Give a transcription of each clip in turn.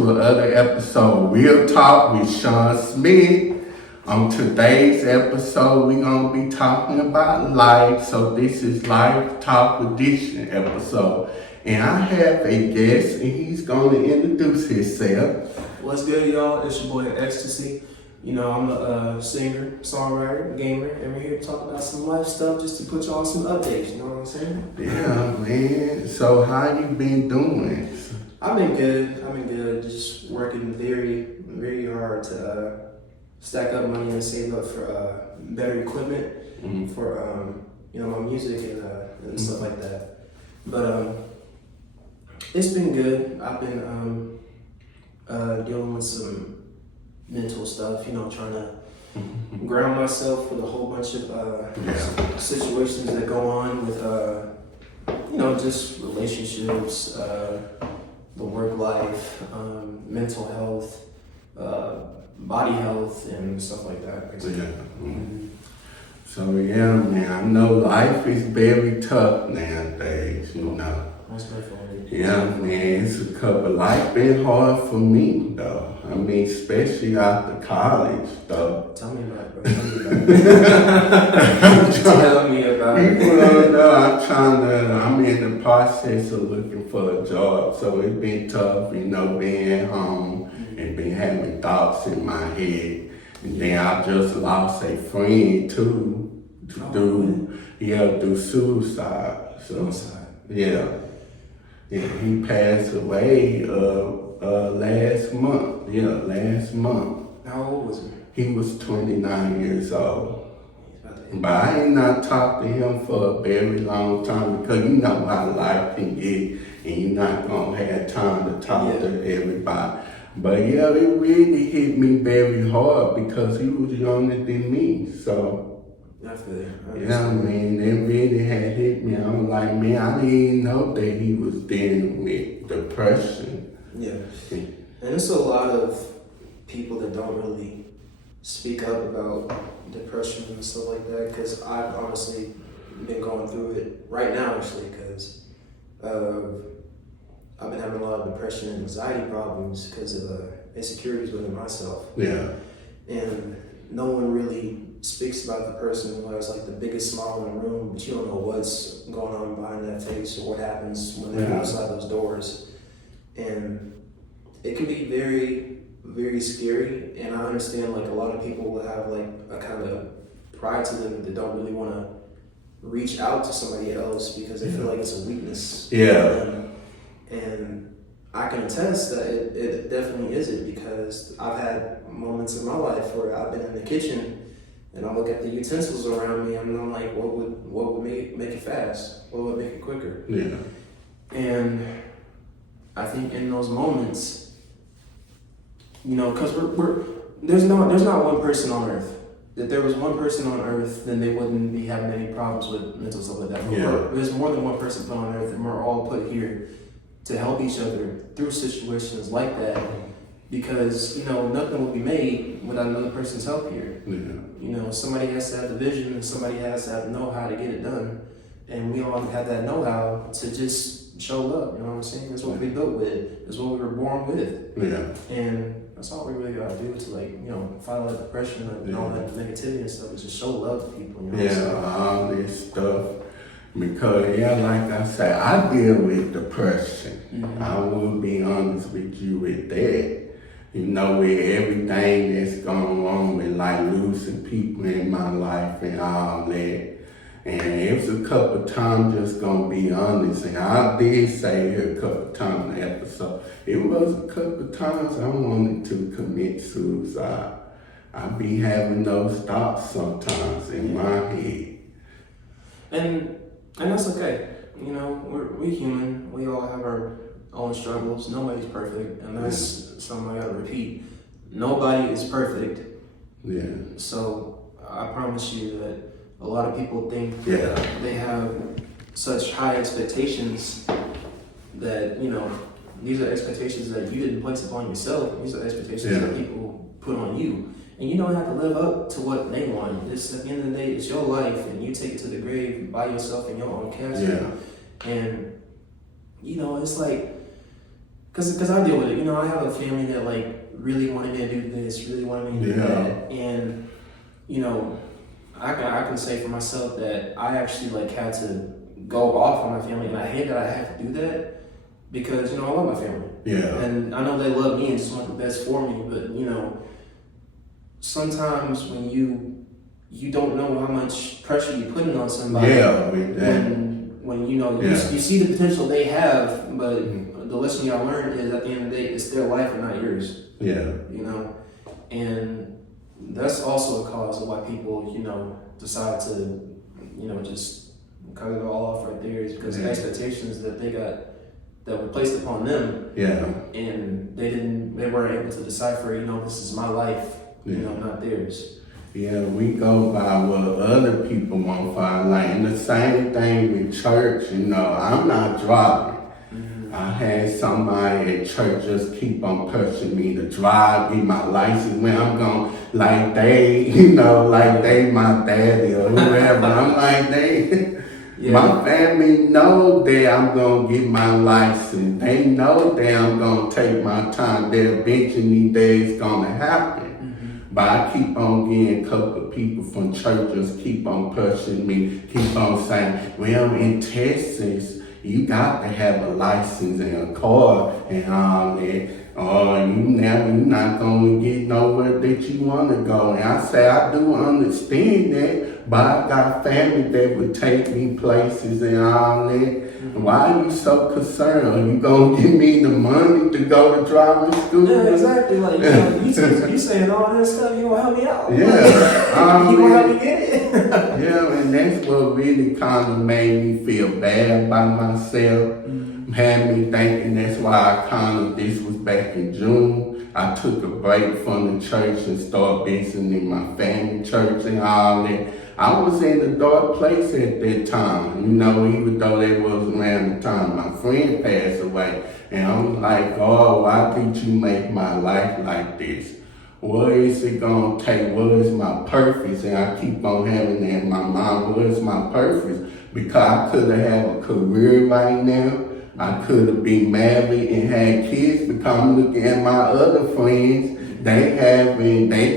to another episode of Real Talk with Shawn Smith. On today's episode, we're going to be talking about life. So this is Life Talk Edition episode. And I have a guest, and he's going to introduce himself. What's good, y'all? It's your boy Exstacy. You know, I'm a singer, songwriter, gamer, and we're here to talk about some life stuff just to put y'all on some updates, you know what I'm saying? Yeah, man. So how you been doing? I've been good. Just working very, very hard to stack up money and save up for better equipment for, my music and stuff like that. But it's been good. I've been dealing with some mental stuff, trying to ground myself with a whole bunch of situations that go on with, just relationships, the work life, mental health, body health, and stuff like that. Yeah. Mm-hmm. So yeah, man, I know life is very tough nowadays, That's definitely. Yeah, man, it's a couple. Life been hard for me, though. I mean, especially after college, though. Tell me about it, bro. Tell me about it. People don't know. I'm in the process of looking for a job. So it's been tough, being home and been having thoughts in my head. And then I just lost a friend, too, do suicide. Suicide? Yeah. Yeah, he passed away last month. Yeah, last month. How old was he? He was 29 years old. But I ain't not talked to him for a very long time because you know how life can get and you're not going to have time to talk to everybody. But yeah, it really hit me very hard because he was younger than me. So yeah, man, it really had hit me. I was like, man, I didn't even know that he was dealing with depression. Yeah. And there's a lot of people that don't really speak up about depression and stuff like that because I've honestly been going through it right now, actually, because I've been having a lot of depression and anxiety problems because of insecurities within myself. Yeah. And no one really speaks about the person who has like the biggest smile in the room, but you don't know what's going on behind that face or what happens when they're outside those doors. And it can be very, very scary. And I understand like a lot of people will have like a kind of pride to them that don't really want to reach out to somebody else because they feel like it's a weakness. Yeah. And I can attest that it definitely isn't because I've had moments in my life where I've been in the kitchen and I look at the utensils around me and I'm like, what would make it fast? What would make it quicker? Yeah. And I think in those moments, because there's not one person on earth. If there was one person on earth, then they wouldn't be having any problems with mental stuff like that. Yeah. There's more than one person put on earth, and we're all put here to help each other through situations like that. Because, nothing will be made without another person's help here. Yeah. Somebody has to have the vision and somebody has to have the know-how to get it done. And we all have that know-how to just show up, you know what I'm saying? That's what we built with. That's what we were born with. Yeah. And that's all we really gotta do to fight that depression and all that negativity and stuff is just show love to people, you know what I'm saying? All this stuff. Because, like I said, I deal with depression. Mm-hmm. I will be honest with you with that. With everything that's going on with like losing people in my life and all that. And it was a couple times, just gonna be honest, and I did say it a couple times in the episode, it was a couple times I wanted to commit suicide. I be having those thoughts sometimes in my head. And that's okay. We're human. We all have our own struggles. Nobody's perfect, and that's something I gotta repeat. Nobody is perfect. Yeah. So I promise you that a lot of people think that they have such high expectations that these are expectations that you didn't place upon yourself. These are expectations that people put on you. And you don't have to live up to what they want. This, at the end of the day, it's your life, and you take it to the grave by yourself in your own casket. Yeah. And, it's like, Cause I deal with it. You know, I have a family that like really wanted me to do this, really wanted me to do that, and you know, I can say for myself that I actually like had to go off on my family, and I hate that I have to do that because you know I love my family. Yeah. And I know they love me and just want the best for me, but you know, sometimes when you don't know how much pressure you're putting on somebody. Yeah. When you know you see the potential they have, but the lesson you learn is at the end of the day, it's their life and not yours. Yeah. You know, and that's also a cause of why people, you know, decide to, you know, just cut it all off right there is because the expectations that they got that were placed upon them. Yeah. And they weren't able to decipher, you know, this is my life, you know, not theirs. Yeah, we go by what other people want for our life. And the same thing with church, you know, I'm not driving. I had somebody at church just keep on pushing me to drive, get my license when I'm going, like they, you know, like they my daddy or whoever. I'm like, my family know that I'm going to get my license. They know that I'm going to take my time. That eventually it's going to happen. But I keep on getting a couple of people from churches keep on pushing me, keep on saying, well, in Texas, you got to have a license and a car and all that. Or you're not going to get nowhere that you want to go. And I say, I do understand that, but I got family that would take me places and all that. Why are you so concerned? Are you going to give me the money to go to driving school? Yeah, exactly. Like, you know, you saying all this stuff, you going to help me out. Yeah. You going to help me get it? Yeah, and that's what really kind of made me feel bad about myself. Had me thinking that's why this was back in June. I took a break from the church and started visiting my family church and all that. I was in a dark place at that time, you know, even though that was around the time my friend passed away. And I was like, God, why did you make my life like this? What is it going to take? What is my purpose? And I keep on having that in my mind. What is my purpose? Because I could have had a career right now. I could have been married and had kids because I'm looking at my other friends. They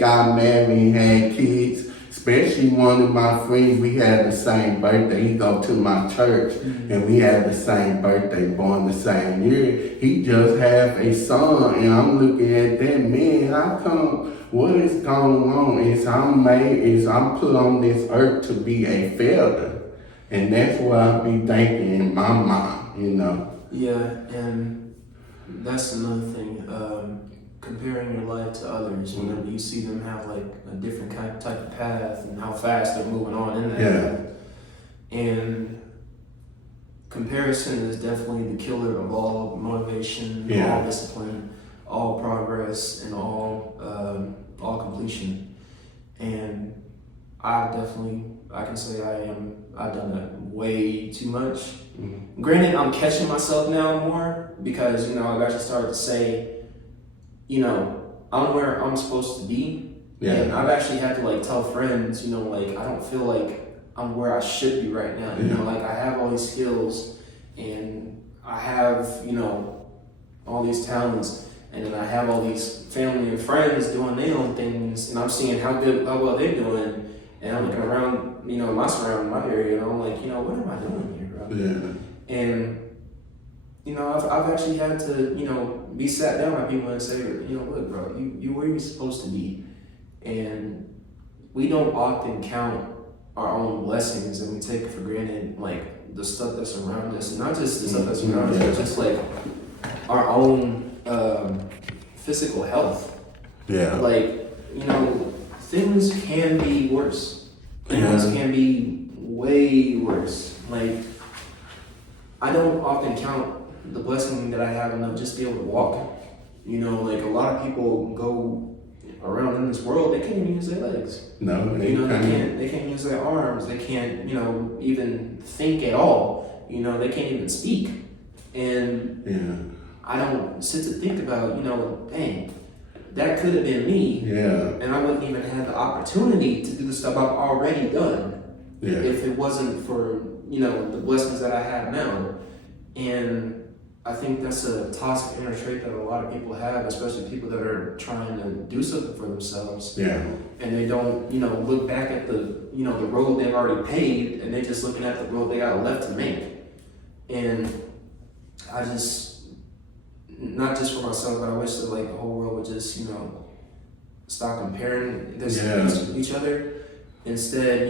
got married and had kids. Especially one of my friends, we had the same birthday. He go to my church and we had the same birthday, born the same year. He just had a son and I'm looking at that, man, how come, what is going on I'm put on this earth to be a failure. And that's what I be thinking in my mind, you know. Yeah, and that's another thing. Comparing your life to others, whenever you see them have like a different type of path and how fast they're moving on in that path. And comparison is definitely the killer of all motivation, all discipline, all progress, and all completion. And I can say I've done that way too much. Granted, I'm catching myself now more because, you know, I've actually started to say, you know, I'm where I'm supposed to be. And I've actually had to like tell friends, you know, like I don't feel like I'm where I should be right now. You know, like I have all these skills and I have, you know, all these talents and then I have all these family and friends doing their own things and I'm seeing how well they're doing and I'm looking around, you know, my area and I'm like, you know, what am I doing here, bro? And you know, I've actually had to, you know, be sat down by people and say, you know, look, bro, you where you're supposed to be. And we don't often count our own blessings and we take it for granted, like the stuff that's around us. And not just the stuff that's around us, but just like our own physical health. Like, you know, things can be worse. Things can be way worse. Like, I don't often count the blessing that I have enough just to be able to walk. You know, like a lot of people go around in this world, they can't even use their legs. No, they can't use their arms. They can't, you know, even think at all. You know, they can't even speak. And I don't sit to think about, you know, dang, that could have been me. And I wouldn't even have the opportunity to do the stuff I've already done if it wasn't for, you know, the blessings that I have now. And I think that's a toxic inner trait that a lot of people have, especially people that are trying to do something for themselves. Yeah. And they don't, look back at the road they've already paved, and they're just looking at the road they got left to make. And I just, not just for myself, but I wish that like the whole world would just, stop comparing each other. Instead,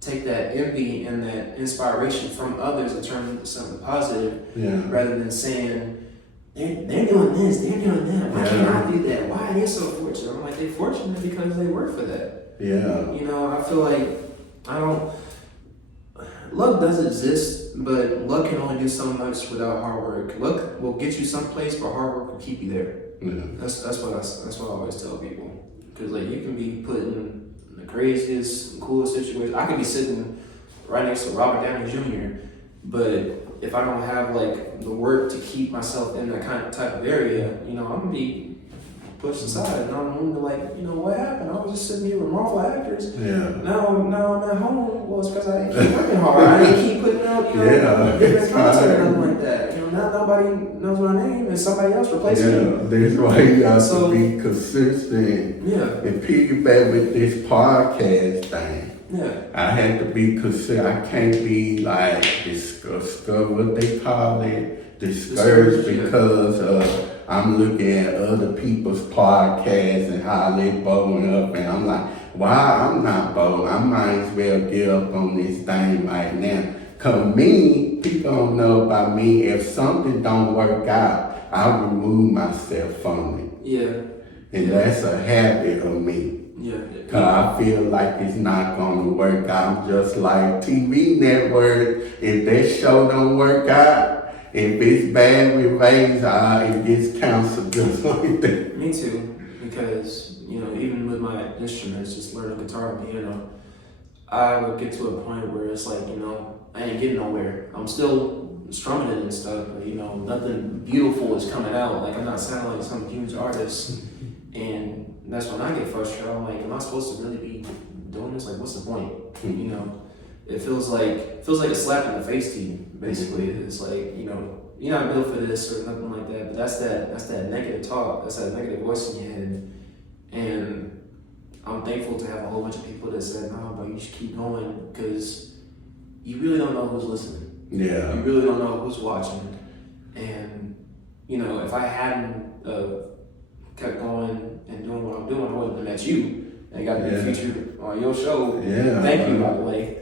take that envy and that inspiration from others and turn it into something positive, rather than saying, they're doing this, they're doing that. Why can't I do that? Why are they so fortunate? I'm like, they're fortunate because they work for that. Yeah. I feel like luck does exist, but luck can only do so much without hard work. Luck will get you someplace, but hard work will keep you there. Yeah. That's what I always tell people. Because like you can be put in the craziest, coolest situations. I could be sitting right next to Robert Downey Jr., but if I don't have like the work to keep myself in that kind of type of area, I'm gonna be pushed aside, and I'm wondering like, what happened? I was just sitting here with Marvel actors. Yeah. Now I'm at home. Well, it's because I ain't keep working hard. I ain't keep putting out, different content or nothing like that. Now nobody knows my name, and somebody else replacing me. That's why you have to be consistent. Yeah. And piggyback with this podcast thing. Yeah. I had to be consistent. I can't be like what they call it, discouraged because I'm looking at other people's podcasts and how they blowing up, and I'm like, why I'm not blowing? I might as well get up on this thing right now. Cause people don't know about me. If something don't work out, I remove myself from it. Yeah. And that's a habit of me. Yeah. Cause I feel like it's not gonna work out. Just like TV network, if that show don't work out, if it's bad with ratings, it gets canceled just like that. Me too, because even with my instruments, just learning guitar and piano, I would get to a point where it's like I ain't getting nowhere. I'm still strumming it and stuff, but nothing beautiful is coming out. Like I'm not sounding like some huge artist, and that's when I get frustrated. I'm like, am I supposed to really be doing this? Like, what's the point? It feels like a slap in the face to you. Basically, it's like you're not built for this or nothing like that. But that's that negative talk. That's that negative voice in your head. And I'm thankful to have a whole bunch of people that said, "No, but you should keep going because you really don't know who's listening. Yeah, you really don't know who's watching." And if I hadn't kept going and doing what I'm doing, I wouldn't have met you and got to be featured on your show. Yeah, thank you, by the way.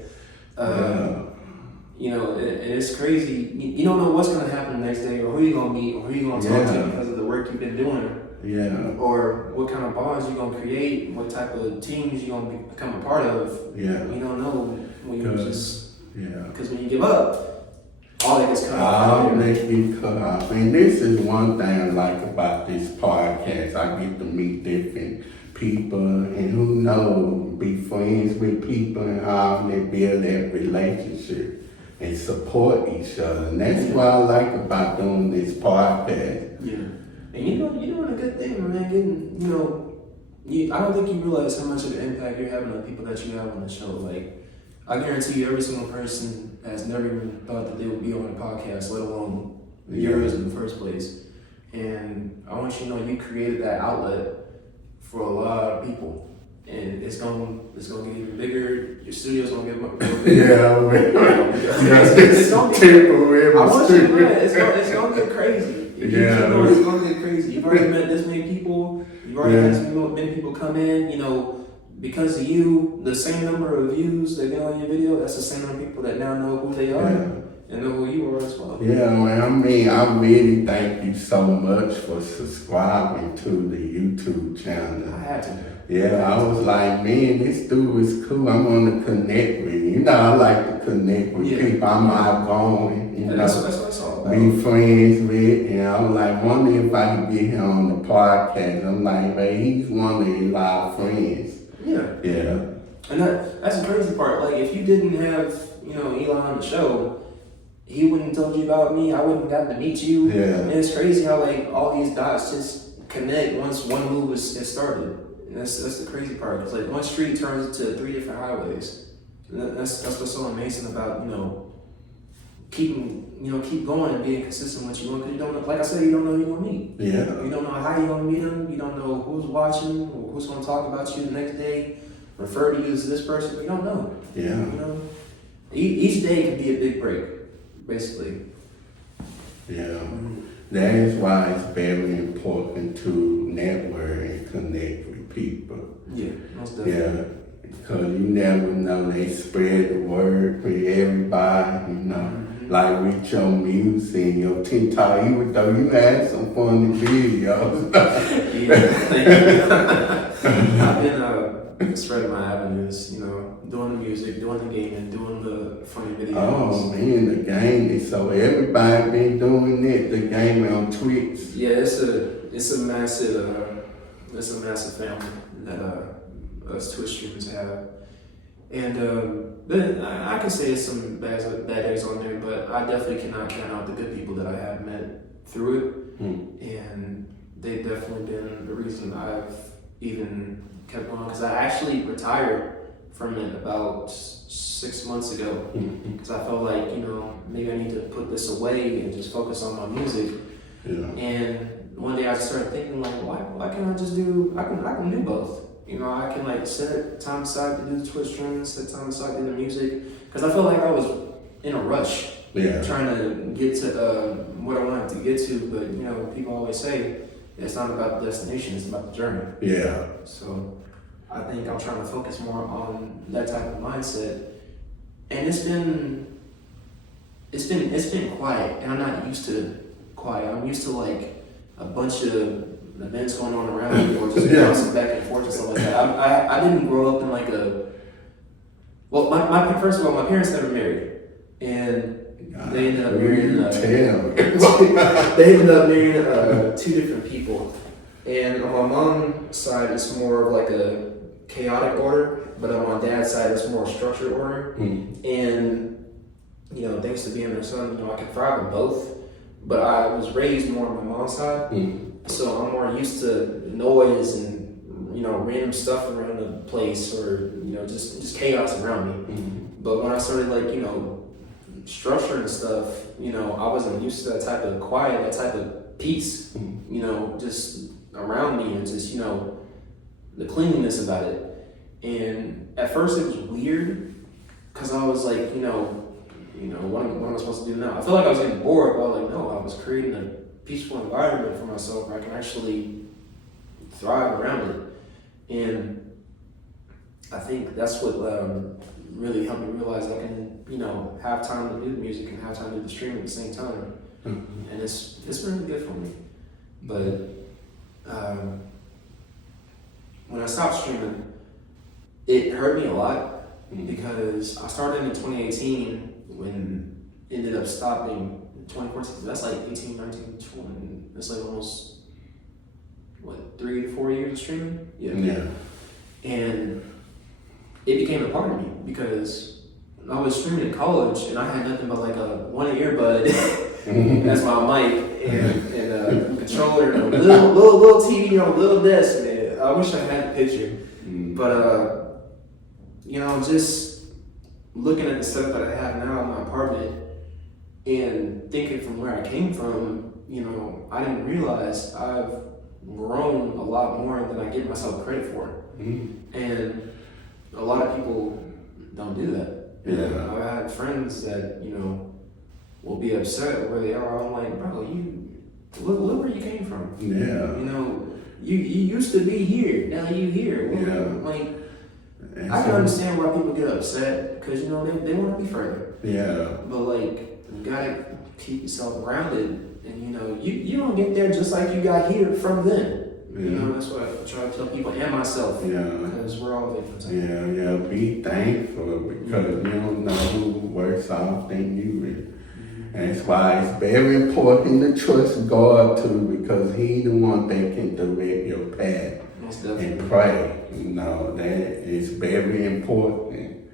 It's crazy. You don't know what's gonna happen the next day, or who you're gonna meet, or who you're gonna talk to because of the work you've been doing. Yeah. Or what kind of bonds you're gonna create, what type of teams you're gonna become a part of. Yeah. You don't know when you just. Yeah. Because when you give up, all that gets cut off. All that gets cut off. And this is one thing I like about this podcast. I get to meet different people, and who knows, be friends with people and how they build that relationship and support each other. And that's what I like about doing this podcast. Yeah. And you're doing a good thing, man. I don't think you realize how much of an impact you're having on the people that you have on the show. Like, I guarantee you every single person has never even thought that they would be on a podcast, let alone yours in the first place. And I want you to know you created that outlet for a lot of people. And it's gonna get even bigger. Your studio's gonna get more bigger. Yeah, man. It's gonna get temporary. I want you to know it's gonna get crazy. It's gonna get crazy. You've already met this many people. You've already had many people come in. Because of you, the same number of views that get on your video, that's the same number of people that now know who they are and know who you are as well. Yeah, man. I mean, I really thank you so much for subscribing to the YouTube channel. I had to. Yeah, I was like, man, this dude is cool. I want to connect with him. I like to connect with people. I'm outgoing. That's what it's all about. Be friends with. And I was like, wonder if I could get him on the podcast. I'm like, man, he's one of his live friends. Yeah. And that's the crazy part. Like, if you didn't have, Eli on the show, he wouldn't have told you about me. I wouldn't have gotten to meet you. Yeah. And it's crazy how, like, all these dots just connect once one move is started. And that's the crazy part. Because, like, one street turns into 3 different highways. And that's what's so amazing about, keep going and being consistent with what you want. Because you don't know, like I said, you don't know who you're gonna meet. Yeah. You don't know how you're gonna meet them. You don't know who's watching, or who's gonna talk about you the next day, refer to you as this person. You don't know. Yeah. You know, each day can be a big break, basically. Yeah. That is why it's very important to network and connect with people. Yeah, most definitely. Yeah. Because you never know, they spread the word for everybody, you know. Like with your music and your TikTok, even though you had some funny videos. I've been spreading my avenues, doing the music, doing the gaming, doing the funny videos. Oh man, the gaming. So everybody been doing it, the gaming on Twitch. Yeah, it's a massive family that us Twitch streamers have. And but I can say there's some bad days on there, but I definitely cannot count out the good people that I have met through it. And they've definitely been the reason I've even kept going, because I actually retired from it about 6 months ago, because I felt like, maybe I need to put this away and just focus on my music. Yeah. And one day I just started thinking, like, why can't I just do, I can do both. I can like set time aside to do the Twitch streaming, set time aside to do the music, because I felt like I was in a rush, trying to get to what I wanted to get to. But people always say it's not about the destination; it's about the journey. Yeah. So I think I'm trying to focus more on that type of mindset, and it's been quiet, and I'm not used to quiet. I'm used to like a bunch of events going on around me, or just bouncing back and forth and stuff like that. I didn't grow up in like first of all, my parents never married, and they ended up marrying. They ended up marrying 2 different people, and on my mom's side, it's more of like a chaotic order, but on my dad's side, it's more a structured order. And thanks to being their son, I can thrive in both. But I was raised more on my mom's side. So I'm more used to noise and random stuff around the place, or just chaos around me. But when I started structuring stuff, I wasn't used to that type of quiet, that type of peace, just around me, and just the cleanliness about it. And at first it was weird, because I was like, what am I supposed to do now? I felt like I was getting bored, but I was like, no, I was creating a peaceful environment for myself where I can actually thrive around it. And I think that's what really helped me realize I can, have time to do the music and have time to do the streaming at the same time. And it's been really good for me. But when I stopped streaming, it hurt me a lot, because I started in 2018 when ended up stopping 2014. That's like 18, 19, 20. That's like almost 3 to 4 years of streaming. Yeah. And it became a part of me, because I was streaming in college and I had nothing but like one earbud as my mic and a controller and a little TV on a little desk. Man, I wish I had a picture, but just looking at the stuff that I have now in my apartment and thinking from where I came from, I didn't realize I've grown a lot more than I give myself credit for. And a lot of people don't do that. Yeah. I've had friends that, will be upset where they are. I'm like, bro, you look where you came from. Yeah. You used to be here, now you here. I can understand why people get upset, because they want to be further. Yeah. But you gotta keep yourself grounded, and you don't get there just like you got here from then. That's what I try to tell people and myself. Because we're all victims. Yeah. Be thankful, because you don't know who works off than you. And that's why it's very important to trust God too, because He the one that can direct your path. And pray. That is very important.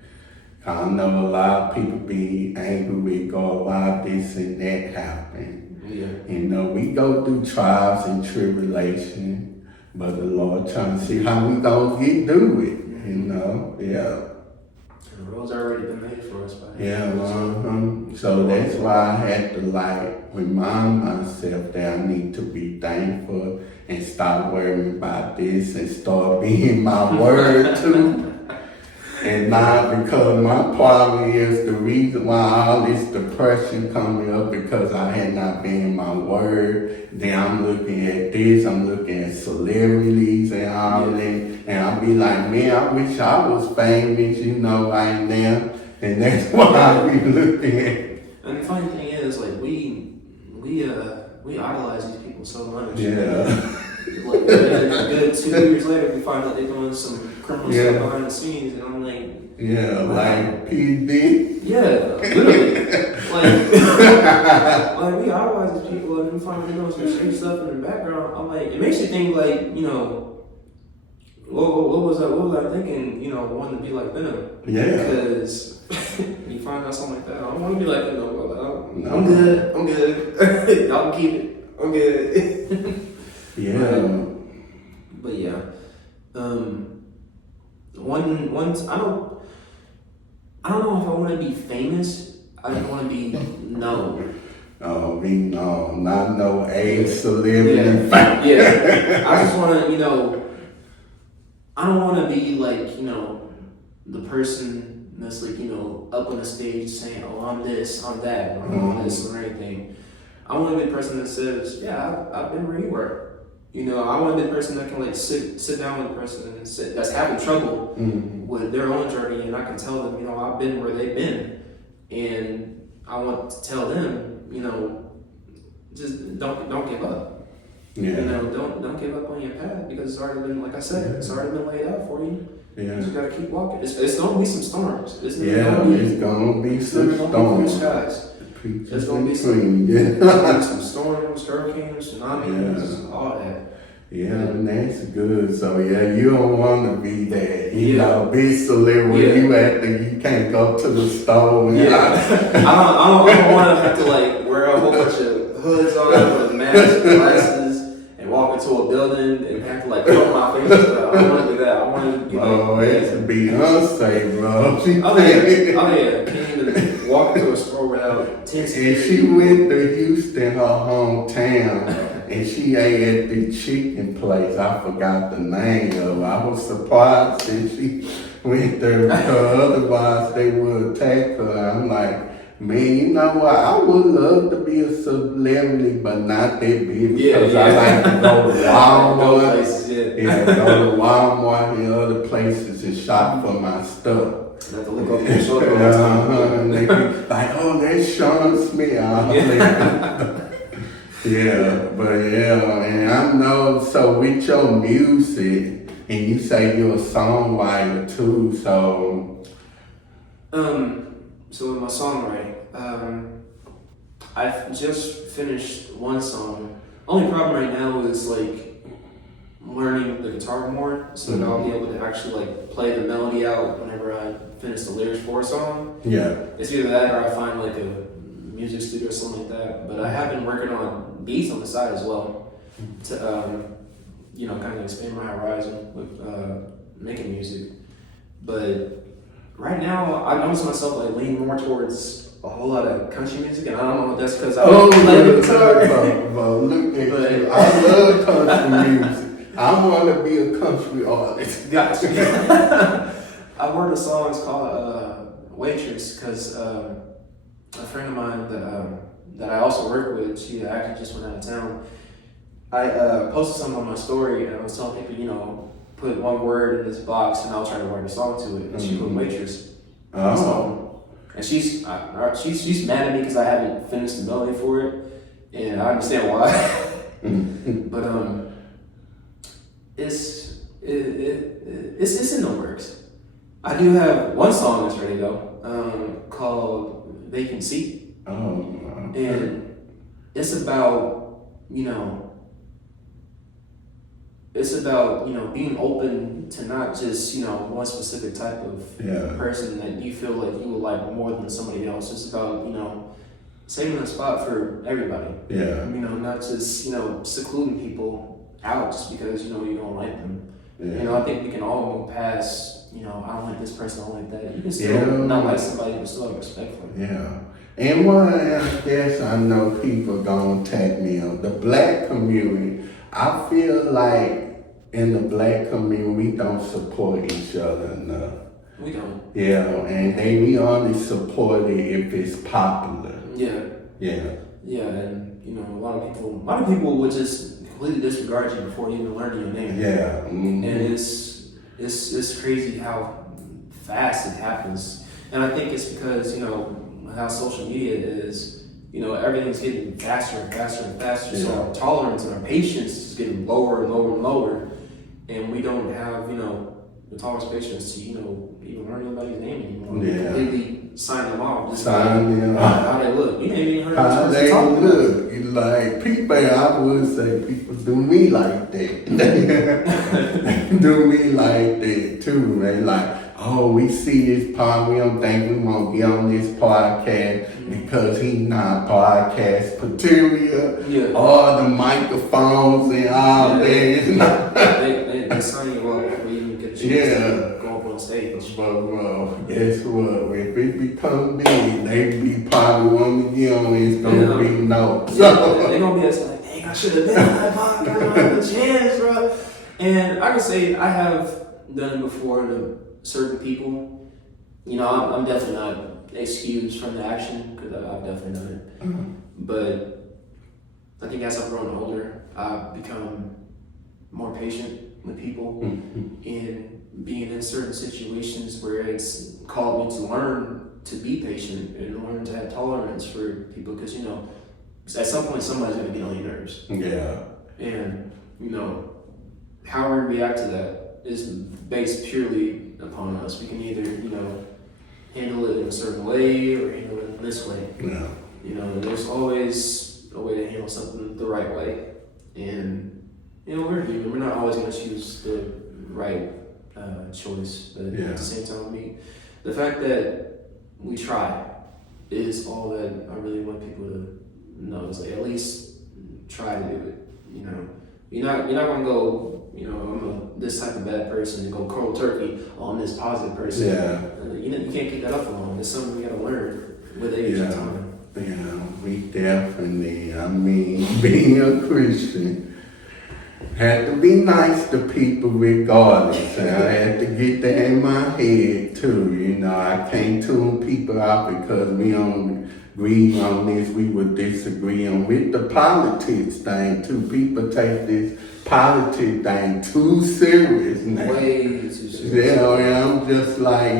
I know a lot of people be angry with God, why this and that happened. We go through trials and tribulation, but the Lord trying to see how we gonna get through it. The road's already been made for us, but Yeah, so that's why I had to like remind myself that I need to be thankful and stop worrying about this and start being my word too. And not because my problem is the reason why all this depression coming up because I had not been in my word. Then I'm looking at this, I'm looking at celebrities and all that. And I'll be like, man, I wish I was famous, right now. And that's why I be looking at. And the funny thing is, like, we idolize these people so much. Yeah. Like, a good 2 years later, we find out they're doing some criminal stuff behind the scenes, and I'm like, yeah, like PD. Yeah, literally. like we idolize these people, and we find out they're doing some shady stuff in the background. I'm like, it makes you think, like, what was I thinking? Wanting to be like them. Yeah. Because you find out something like that, I don't want to be like them. No. I'm good. Y'all can keep it. I'm good. Yeah. But yeah. Once I don't know if I want to be famous. I just want to be known. Oh, not no AIDS celebrity. Yeah. I just want to, I don't want to be like, the person that's like, up on the stage saying, oh, I'm this, I'm that, or I'm this or anything. I want to be the person that says, yeah, I've been where you were. I want to be the person that can like sit down with the person that's having trouble with their own journey, and I can tell them, I've been where they've been, and I want to tell them, just don't give up. Yeah. Don't give up on your path because it's already been, like I said, it's already been laid out for you. Yeah. You just gotta keep walking. It's gonna be some storms. It's gonna be some storms. There's gonna be some storms, hurricanes, tsunamis, all that. Yeah, and that's good. So you don't want to be that, big celebrity. You can't go to the store. I don't want to have to like wear a whole bunch of hoods on with masks and glasses and walk into a building and have to like cover my face and stuff. I don't want to do that. I want to it's Beyonce, bro. Can't even walk into a store without 10 And she went to Houston, her hometown. And she ate at the chicken place. I forgot the name of it. I was surprised that she went there because otherwise they would attack her. I'm like, man, you know what? I would love to be a celebrity, but not that big because I like to go to Walmart. Go to Walmart and other places and shop for my stuff. Have to look over your shoulder all the time. And they be like, oh, that's Shawn Smith. And I know, so with your music, and you say you're a songwriter too, so. So with my songwriting, I've just finished one song. Only problem right now is like learning the guitar more, so that I'll be able to actually like play the melody out whenever I finish the lyrics for a song. Yeah. It's either that or I find like a music studio or something like that. But I have been working on beats on the side as well to kind of expand my horizon with making music. But right now I notice myself like leaning more towards a whole lot of country music, and I don't know if that's because I play the guitar. Look at you. I love country music. I want to be a country artist. Gotcha. I wrote a song. It's called "Waitress" because a friend of mine that I also work with, she actually just went out of town. I posted something on my story, and I was telling people, put one word in this box, and I'll try to write a song to it. And she put "Waitress." And she's mad at me because I haven't finished the melody for it, and I understand why. But it's in the works. I do have one song that's ready though, called "Vacancy." And it's about being open to not just one specific type of person that you feel like you would like more than somebody else. It's about saving a spot for everybody. Not just secluding people out just because you don't like them. I think we can all move past I don't like this person, I don't like that. You can still not like somebody, but still have respect for them. Yeah. And one, I guess I know people gonna attack me on the black community. I feel like in the black community, we don't support each other enough. We don't. Yeah, and we only support it if it's popular. Yeah. Yeah. Yeah, and a lot of people would just completely disregard you before even learning your name. Yeah. Mm-hmm. And it's crazy how fast it happens. And I think it's because, how social media is, everything's getting faster and faster and faster. Yeah. So our tolerance and our patience is getting lower and lower and lower. And we don't have, the tolerance patience to, even learn anybody's name anymore. Yeah. Completely sign them off. Just Sign them off. how they look. You ain't even heard How of they talking about. look. Like, people, I would say people do me like that. Do me like that too, man. Like, oh, we see this part, we don't think we want to get on this podcast because he not podcast material. Yeah. All the microphones and all that. They sign you up before you even get a chance to go up on stage. But guess what? If it become big, they be probably want to get on it. It's gonna be no. They're gonna be like, dang, I should have been on that podcast. I had a chance, bro. And I can say I have done it before to certain people. I'm definitely not excused from the action because I've definitely done it. Mm-hmm. But I think as I've grown older, I've become more patient with people and being in certain situations where it's called me to learn to be patient and learn to have tolerance for people because, at some point somebody's going to get on your nerves. Yeah. And, how we react to that is based purely upon us. We can either, handle it in a certain way or handle it this way. Yeah. There's always a way to handle something the right way. And, we're human. We're not always going to choose the right choice. But at the same time, the fact that we try is all that I really want people to know. Is like at least try to do it. You're not gonna go, I'm this type of bad person and go cold turkey on this positive person. Yeah. You can't keep that up for long. It's something we gotta learn with age and time. Yeah, we definitely, being a Christian, had to be nice to people regardless. And I had to get that in my head too. I can't tune people out because we don't agree on this, we would disagree on with the politics thing too. People take this politics thing too serious now. Way too serious. And I'm just like,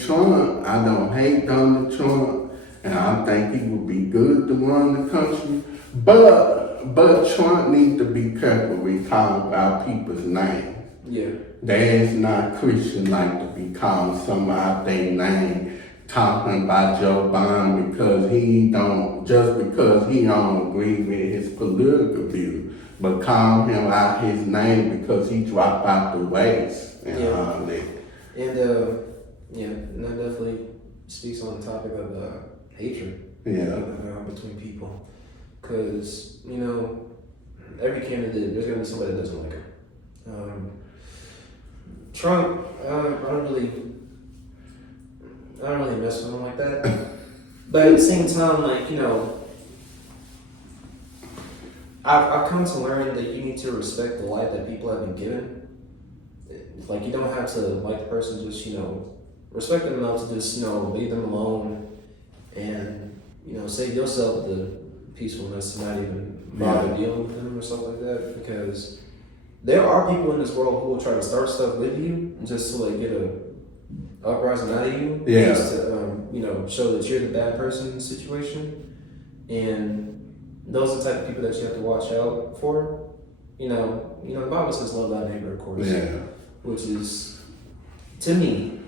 Trump, I don't hate Donald Trump, and I think he would be good to run the country, but Trump needs to be careful with calling out people's names. Yeah. That's not Christian like to be calling somebody out their name. Talking about Joe Biden because he don't agree with his political view, but call him out his name because he dropped out the race and all that. And and that definitely speaks on the topic of hatred. Between people, because every candidate there's gonna be somebody that doesn't like him. Trump, I don't really mess with him like that. But at the same time, I've come to learn that you need to respect the life that people have been given. Like, you don't have to like the person, just, respect them enough to just, leave them alone and, save yourself the peacefulness to not even bother dealing with them or stuff like that. Because there are people in this world who will try to start stuff with you just to, get a uprising out of you, just to show that you're the bad person in the situation, and those are the type of people that you have to watch out for. The Bible says love thy neighbor, of course, which is, to me,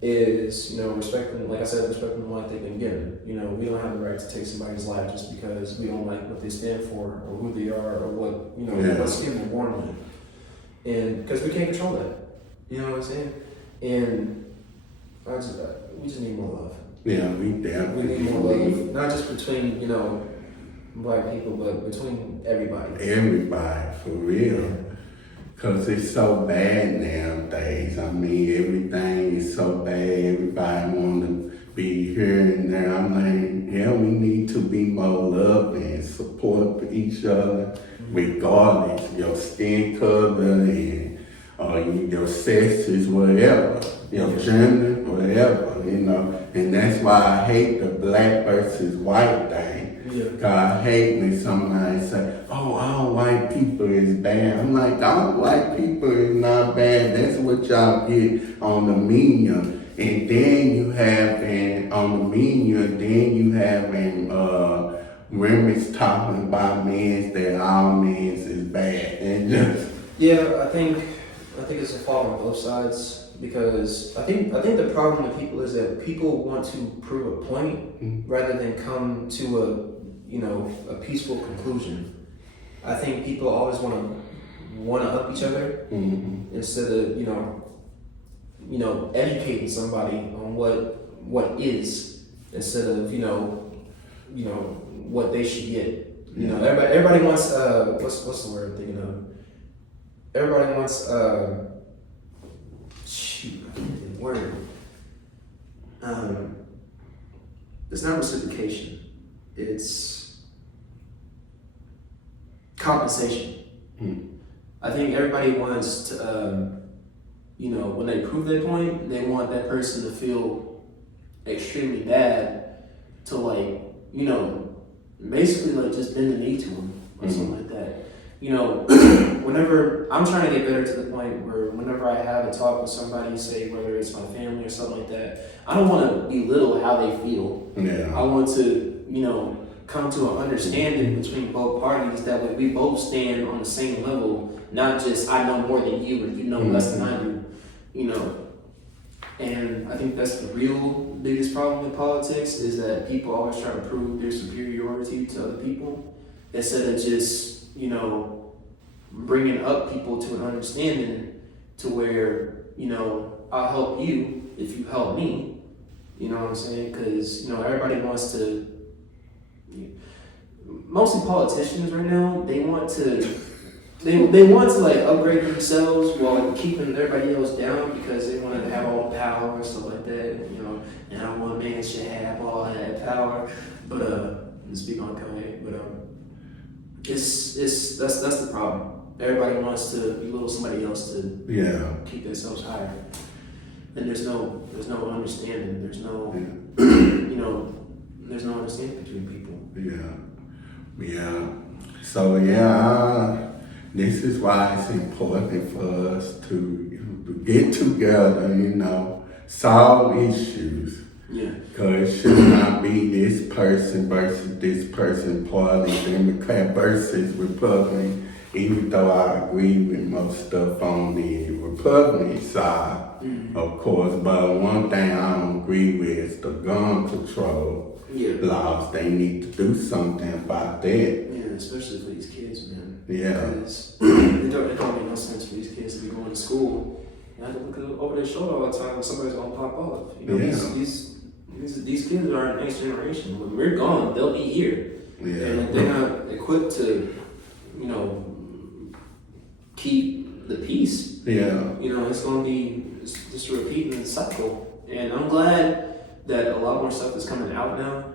is respecting, like I said, respecting the life they've been given. We don't have the right to take somebody's life just because we don't like what they stand for or who they are or what what skin we're born with, and because we can't control that. You know what I'm saying? And we just need more love. Yeah, we definitely need more love, not just between black people, but between everybody. Everybody, for real. Cause it's so bad nowadays. I mean, everything is so bad. Everybody wanna be here and there. I'm like, yeah, we need to be more loving and support each other, regardless your skin color and your sex is whatever, your gender, whatever, you know. And that's why I hate the black versus white thing. Yeah. God, I hate when somebody say, oh, all white people is bad. I'm like, all white people is not bad. That's what y'all get on the media. And then you have on the media, then you have women's talking about men's that all men's is bad. And just Yeah, I think it's a fault on both sides because I think the problem with people is that people want to prove a point rather than come to a peaceful conclusion. I think people always want to up each other instead of educating somebody on what is instead of what they should get. Everybody wants what's the word I'm thinking of? Everybody wants shoot, I can't think of the word. It's not reciprocation. It's compensation. I think everybody wants to, when they prove their point, they want that person to feel extremely bad to basically just bend the knee to them or something like that. Whenever I'm trying to get better to the point where whenever I have a talk with somebody, say whether it's my family or something like that, I don't want to belittle how they feel. Yeah. I want to, come to an understanding between both parties that way we both stand on the same level, not just I know more than you and you know less than I do, And I think that's the real biggest problem in politics is that people always try to prove their superiority to other people instead of just, bringing up people to an understanding to where, I'll help you if you help me. You know what I'm saying? Because, everybody wants to, mostly politicians right now, they want to upgrade themselves while keeping everybody else down because they want to have all the power and stuff like that, and I want man should have all that power. But speak on Kanye, but it's that's the problem. Everybody wants to belittle somebody else to keep themselves higher. And there's no understanding. There's no there's no understanding between people. Yeah. So this is why it's important for us to get together, solve issues. Yeah. Because it should not be this person versus this person, party, Democrat versus Republican, even though I agree with most stuff on the Republican side, of course. But one thing I don't agree with is the gun control laws. They need to do something about that. Yeah, especially for these kids, man. Yeah. Because it don't make no sense for these kids to be going to school and have to look over their shoulder all the time when somebody's gonna pop off. These kids are our next generation. When we're gone, they'll be here. Yeah. And if they're not equipped to, keep the peace. Yeah. It's gonna be just a repeating the cycle. And I'm glad that a lot more stuff is coming out now.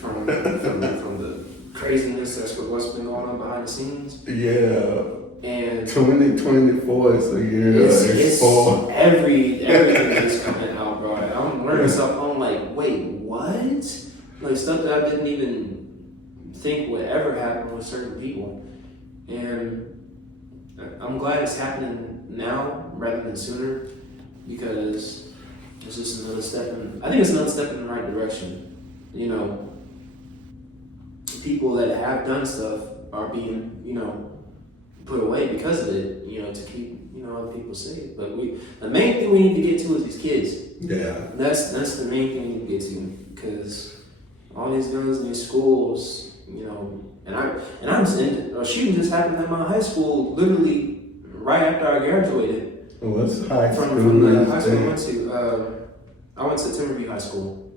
From the craziness that's what's been going on behind the scenes. Yeah. And 2024 is a year. It's for everything is coming out, bro. I'm learning stuff. I'm like, wait, what? Like stuff that I didn't even think would ever happen with certain people. And I'm glad it's happening now rather than sooner because it's just another step in. I think it's another step in the right direction. People that have done stuff are being, put away because of it, to keep, other people safe. But the main thing we need to get to is these kids. Yeah. That's the main thing we need to get to because all these guns in these schools, and shooting just happened at my high school, literally right after I graduated. What's high school? From the high school I went to. I went to Timberview High School.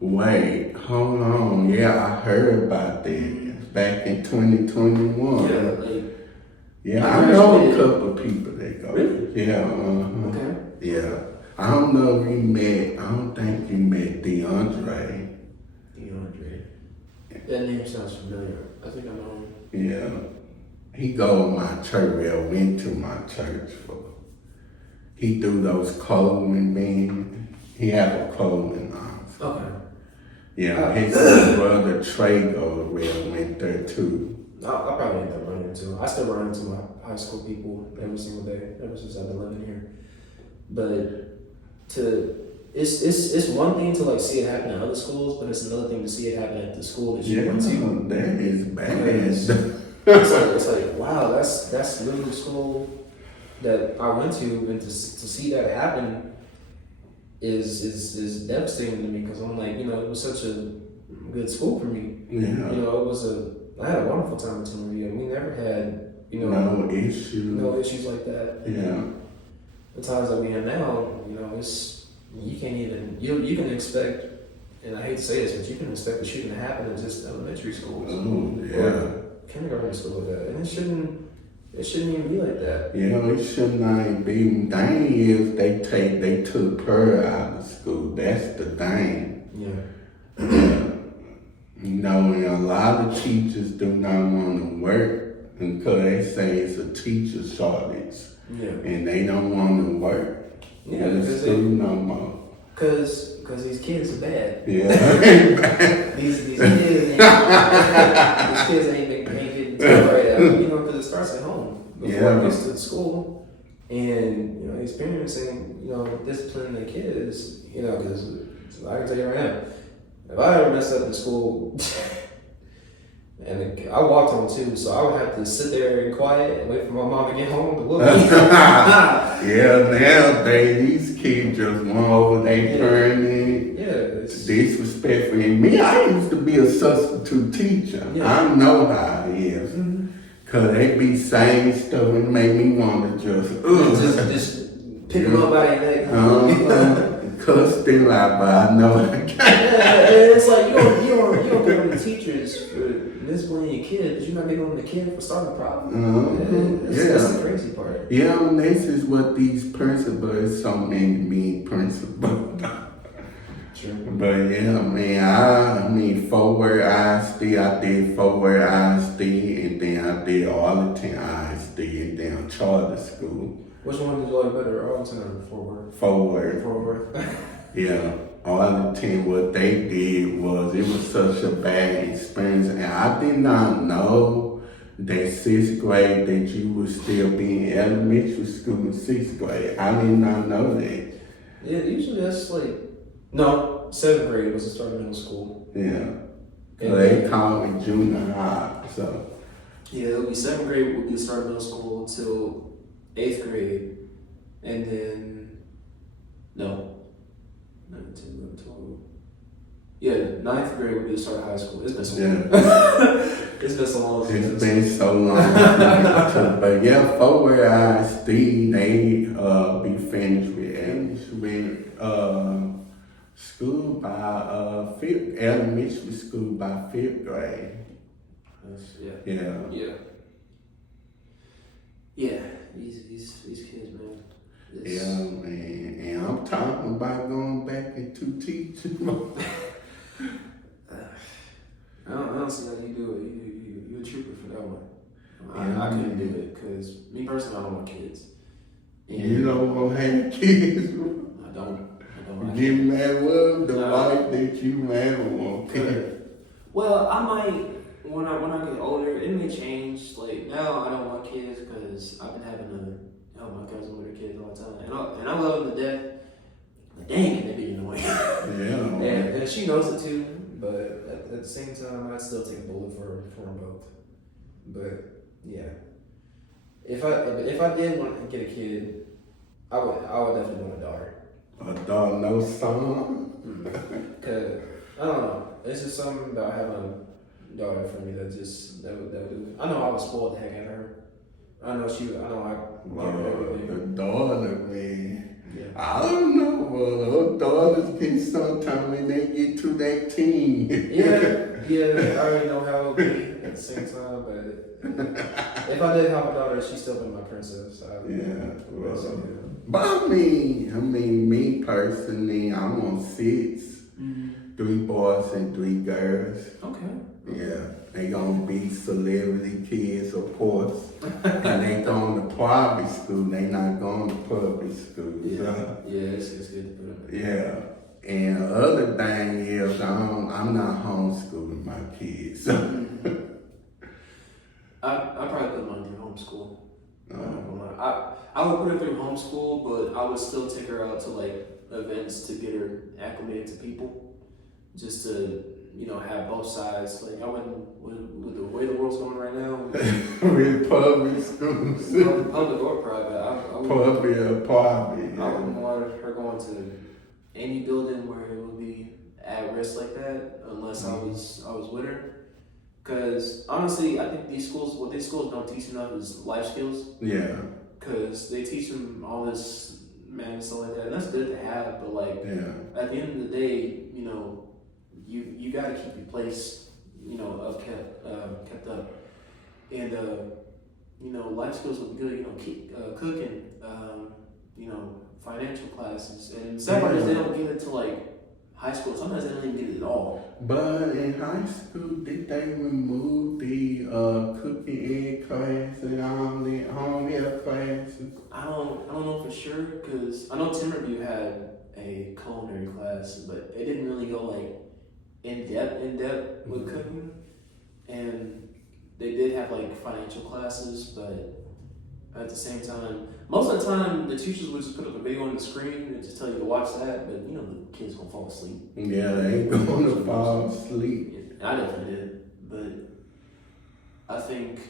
Wait, hold on. Yeah, I heard about that back in 2021. Yeah, Yeah, I know a couple of people that go. Really? Yeah. Okay. Yeah. I don't know if you met. I don't think you met DeAndre. DeAndre. That name sounds familiar. I think I know him. Yeah. He go to my church. Well, went to my church for. He do those clothing things. He have a clothing line. Okay. Yeah, his brother Trey went there too. I'll probably end up running into him. I still run into my high school people every single day, ever since I've been living here. But it's one thing to like see it happen at other schools, but it's another thing to see it happen at the school that you went to. That is bad. It's like wow, that's literally the school that I went to, and to see that happen is devastating to me, because I'm like, it was such a good school for me. Yeah. I had a wonderful time at Timoria. We never had, no issues like that. Yeah. The times that we have now, it's you can't even you can expect, and I hate to say this, but you can expect the shooting to happen in just elementary schools. Oh yeah. Kindergarten school like that, and it shouldn't even be like that. It should not be. The thing is, they took her out of school. That's the thing. Yeah. And a lot of teachers do not want to work because they say it's a teacher shortage. Yeah. And they don't want to work. Yeah, because no more. Because these kids are bad. Yeah. these kids ain't getting taught right out. Because it starts at home before it gets to school. And these parents ain't disciplining their kids. Because I can tell you right now, if I ever messed up in school, and I walked home too, so I would have to sit there and quiet and wait for my mom to get home to look at me. Yeah, nowadays these kids just want over their turn. Yeah, it's disrespectful. And me, I used to be a substitute teacher. Yeah. I know how it is. Mm-hmm. Cause they be saying stuff and make me want to just pick them up by your neck. Cuss them out, but I know I can't. Yeah, it's like you don't pick on the teachers for disciplining your kid, but you're not picking on the kid for starting a problem. That's the crazy part. Yeah, and this is what these principals, so many mean principals. True. But yeah, man, 4-word ISD, I did 4-word ISD, and then I did Arlington ISD, and then charter school. Which one did you like better, Arlington or Fort Worth? 4-word. Fort Worth. Yeah, Arlington, what they did was, it was such a bad experience, and I did not know that 6th grade that you would still be in elementary school in 6th grade. I did not know that. Yeah, usually that's like, no, 7th grade was the start of middle school. Yeah, so they call it junior high, so. Yeah, it'll be 7th grade will be the start of middle school till 8th grade, and then, no, 9, 10, 11, 12. Yeah, 9th grade would be the start of high school. It's been so long. It's been so long. It's been so long. But yeah, 4-word ISD, they be finished with school by elementary school by 5th grade. Yeah. Yeah, these kids, man. Yeah, man. And I'm talking about going back into teaching. I don't see how you do it. You're a trooper for that one. I couldn't do it because me personally, I don't want kids. And you don't want to have kids. I don't. Give me that love, the life that you man want kids. Well, I might when I get older. It may change. Like now, I don't want kids because I've been having to help my cousin with her kids all the time, and I love them to death. But dang it, they be annoying. Yeah. And she knows it too. But at the same time, I'd still take a bullet for them both. But yeah, if I did want to get a kid, I would definitely want a daughter. A daughter, no son. Cause I don't know, it's just something about having a daughter for me that would do. I know I was spoiled the heck out of her. I know I gave her everything. The daughter, man. Yeah. I don't know, but daughters get sometimes when they get to that teen. Yeah, I already know how it would be at the same time, but If I did have a daughter, she'd still be my princess. Yeah, well, So, but I mean, me personally, I want 6, 3 boys and 3 girls. Okay. Yeah, they gonna be celebrity kids, of course, and they going to private school. They not going to public school. Yeah, So, yeah, it's good to put them. yeah, and the other thing is, I'm not homeschooling my kids. I probably put mine through homeschool. I would put her through homeschool, but I would still take her out to like events to get her acclimated to people, just to have both sides. Like I wouldn't with the way the world's going right now. With public schools, Public or private, I public or private. I wouldn't want her going to any building where it would be at risk like that, unless I was with her. Because honestly, I think what these schools don't teach enough is life skills. Yeah. Because they teach them all this and stuff like that, and that's good to have. But like at the end of the day, you got to keep your place, kept up, and life skills would be good. Keep cooking, financial classes, and sometimes they don't get it to like high school. Sometimes they don't even get it at all. But in high school, did they remove the cooking egg class and all the home health classes? I don't know for sure, because I know Timberview had a culinary class, but it didn't really go like in depth with cooking, and they did have like financial classes, but at the same time, most of the time the teachers would just put up a video on the screen and just tell you to watch that, but the kids gonna fall asleep. Yeah, they ain't gonna fall asleep. I definitely did, but I think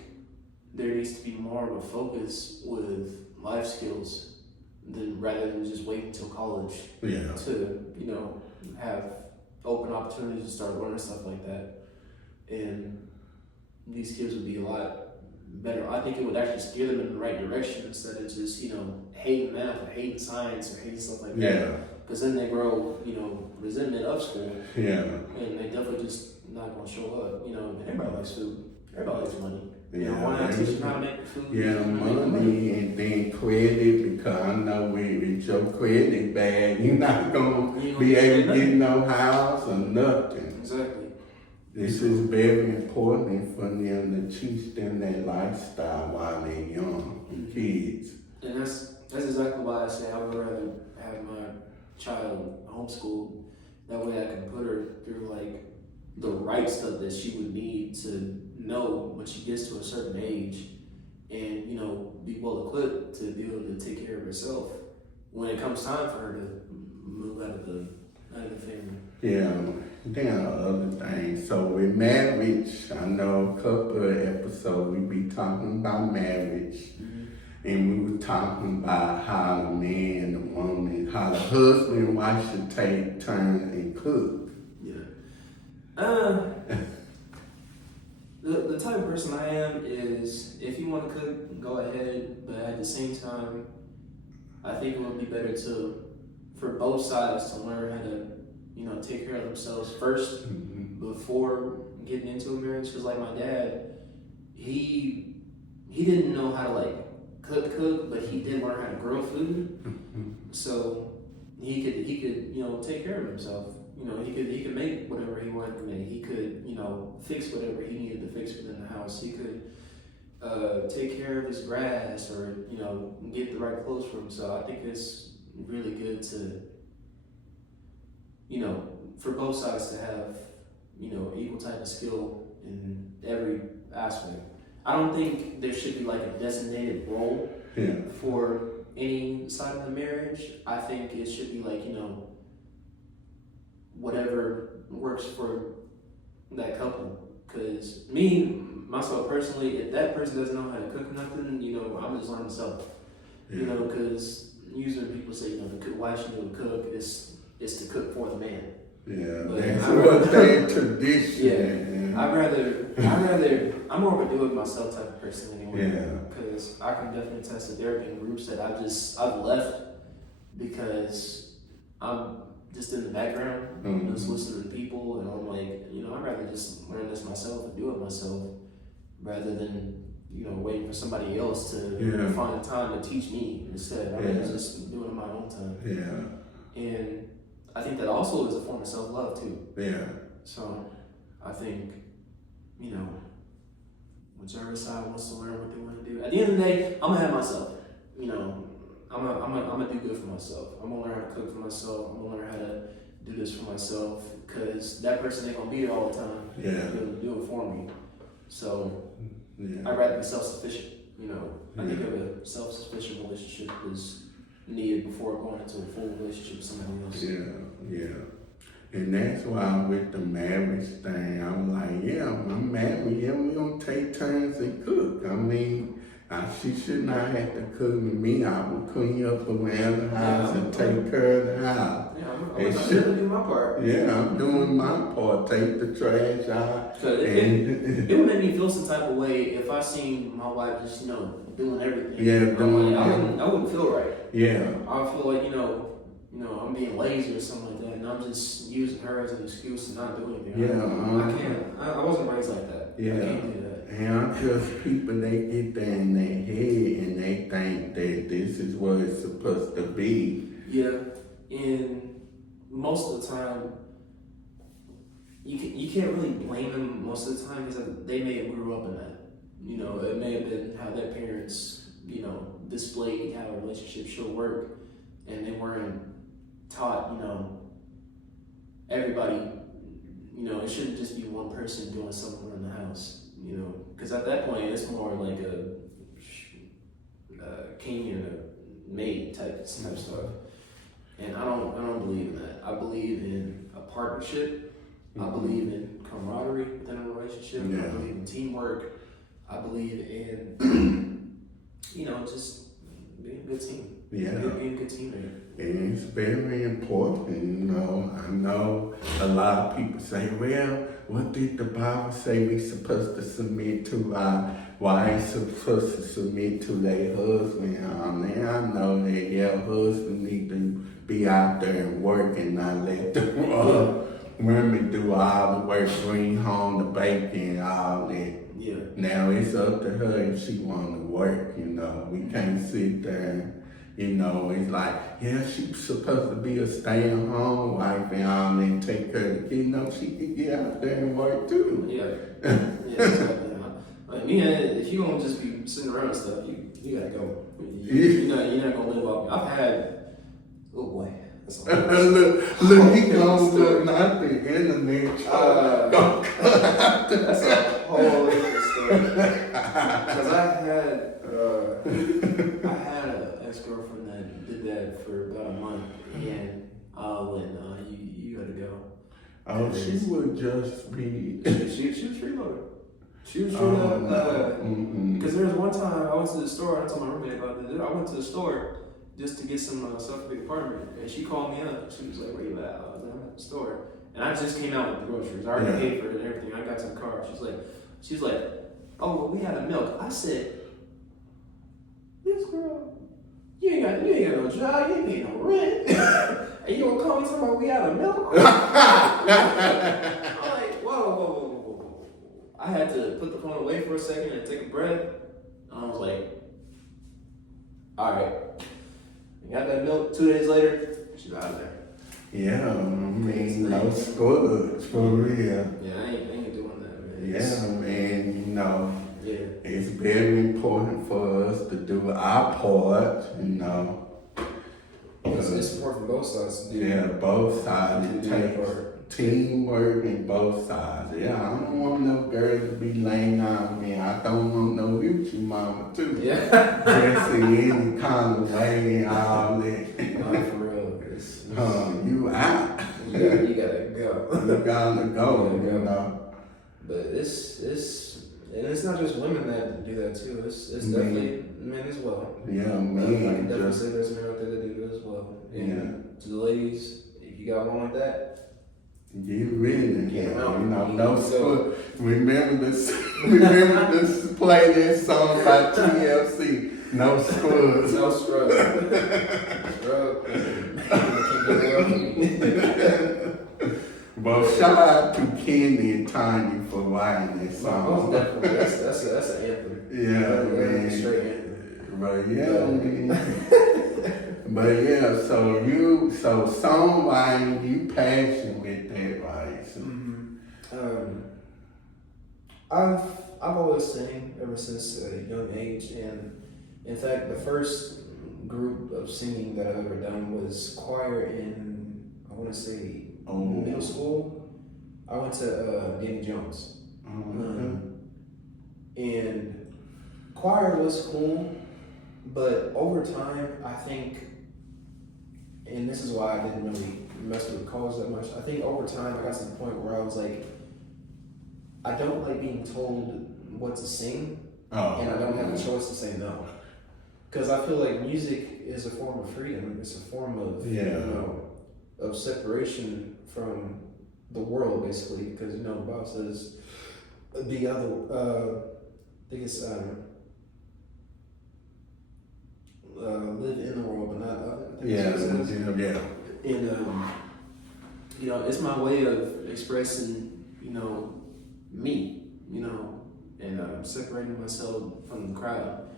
there needs to be more of a focus with life skills rather than just wait until college to have open opportunities to start learning stuff like that, and these kids would be a lot better. I think it would actually steer them in the right direction instead of just hating math or hating science or hating stuff like that. Because then they grow resentment of school. Yeah. And they definitely just not gonna show up. And everybody likes food. Everybody likes money. Why not teach them how to make food? Yeah, money and then credit, because I know with your credit bad, you're not gonna be able to get no house or nothing. Exactly. This is very important for them to teach them their lifestyle while they're young, kids. And that's exactly why I say I would rather have my child homeschooled. That way I can put her through like the right stuff that she would need to know when she gets to a certain age, and be well equipped to be able to take care of herself when it comes time for her to move out of the family. Yeah. Then other things. So with marriage, I know a couple of episodes we be talking about marriage, and we were talking about how the man and the woman, how the husband and wife should take turns and cook. Yeah. The type of person I am is, if you want to cook, go ahead, but at the same time, I think it would be better for both sides to learn how to take care of themselves first before getting into a marriage. Because like my dad, he didn't know how to like cook, but he did learn how to grill food. So he could take care of himself. He could make whatever he wanted to make. He could fix whatever he needed to fix within the house. He could take care of his grass, or get the right clothes for him. So I think it's really good to for both sides to have, equal type of skill in every aspect. I don't think there should be like a designated role for any side of the marriage. I think it should be like, whatever works for that couple. Because myself personally, if that person doesn't know how to cook nothing, I'm just learning myself. Because usually people say, why should you cook? It's to cook for the man. Yeah, that's what they tradition. Yeah, I'm more of a do it myself type of person anyway. Yeah. Because I can definitely attest that there have been groups that I've left because I'm just in the background, just listening to people, and I'm like, I'd rather just learn this myself and do it myself rather than, waiting for somebody else to find the time to teach me instead. I'm just doing it on my own time. Yeah. And I think that also is a form of self-love too. Yeah. So I think, whichever side wants to learn what they want to do. At the end of the day, I'm gonna have myself. I'm gonna do good for myself. I'm gonna learn how to cook for myself. I'm gonna learn how to do this for myself, because that person ain't gonna be here all the time. Yeah. Do it for me. So Yeah. I'd rather be self-sufficient. I think of a self-sufficient relationship is needed before going into a full relationship with somebody else. Yeah. And that's why I'm with the marriage thing. I'm like, yeah, I'm married. Yeah, we gonna take turns and cook. I mean, she should not have to cook with me. I will clean up around the house and take care of the house. Yeah, I'm doing my part. Yeah, I'm doing my part. Take the trash out. It would make me feel some type of way if I seen my wife just, doing everything. Yeah, I wouldn't feel right. Yeah. I would feel like, I'm being lazy or something like that, and I'm just using her as an excuse to not do anything. Yeah. I can't. I wasn't raised like that. Yeah. I can't do that. And just people, they get there in their head and they think that this is what it's supposed to be. Yeah, and most of the time, you can't really blame them most of the time, because they may have grew up in that. It may have been how their parents, displayed how a relationship should work, and they weren't taught, everybody, it shouldn't just be one person doing something around the house, because at that point it's more like a king and a maid type stuff. And I don't believe in that. I believe in a partnership. I believe in camaraderie within a relationship. I believe in teamwork. I believe in, just being a good team. Yeah. Being a good teammate. And it's very important, I know a lot of people say, well, what did the Bible say we supposed to submit to our wives, supposed to submit to their husband? And I know that husband need to be out there and work and not let the women do all the work, bring home the bacon, all that. Yeah. Now it's up to her if she want to work, We can't sit there. It's like, she's supposed to be a stay-at-home wife and all and take care of the kid. She can get out there and work too. Yeah. Exactly. Like me, if you gonna just be sitting around and stuff, you gotta go. You're not gonna live up. I've had, oh boy. That's look, he gonna look not the internet. That's a whole different story. Because I had an ex-girlfriend that did that for about a month, and you gotta go. Oh, she would just be. She was freeloader. She was straight up. Because there was one time I went to the store. I told my roommate about this. I went to the store just to get some stuff for the apartment, and she called me up. She was like, "Where you at?" I was like, "I'm at the store," and I just came out with the groceries. I already paid for it and everything. I got to the car. She's like, "Oh, well, we had a milk." I said, "This girl, you ain't got no job. You ain't paying no rent, and you gonna call me talking about we had a milk?" I'm like, whoa. I had to put the phone away for a second and take a breath. I was like, all right. Got that milk 2 days later, she's out of there. Yeah, I mean, no spuds, for real. Yeah, I ain't doing that, man. Yeah, man, it's very important for us to do our part, It's important for both sides to do. Yeah, both sides. It takes teamwork in both sides. Yeah, I don't want no girl to be laying on me. I don't want no hoochie mama too. Yeah. Dressing any kind of way and all that. No, for real. You out. You gotta go. You gotta go, But it's not just women that do that too. It's definitely men as well. Yeah, men. I can definitely say there's men out there that do that as well. And to the ladies, if you got one like that, get rid of it. Get out. No spud. Remember this play that song by TLC. No spuds. No scrub. Well, shout out to Candy and Tanya for writing that song. Definitely. That's an anthem. Yeah, But yeah, but yeah, so songwriting, you passion with that, right? So, I've always sang ever since a young age, and in fact, the first group of singing that I've ever done was choir in, I want to say, middle school. I went to Danny Jones, and choir was cool, but over time, I think, and this is why I didn't really mess with college that much. I think over time, I got to the point where I was like, I don't like being told what to sing, and I don't have a choice to say no. Because I feel like music is a form of freedom. It's a form of of separation from the world, basically. Because the Bible says, "The other, I think it's live in the world, but not of it." Yeah. And it's my way of expressing, me, and separating myself from the crowd.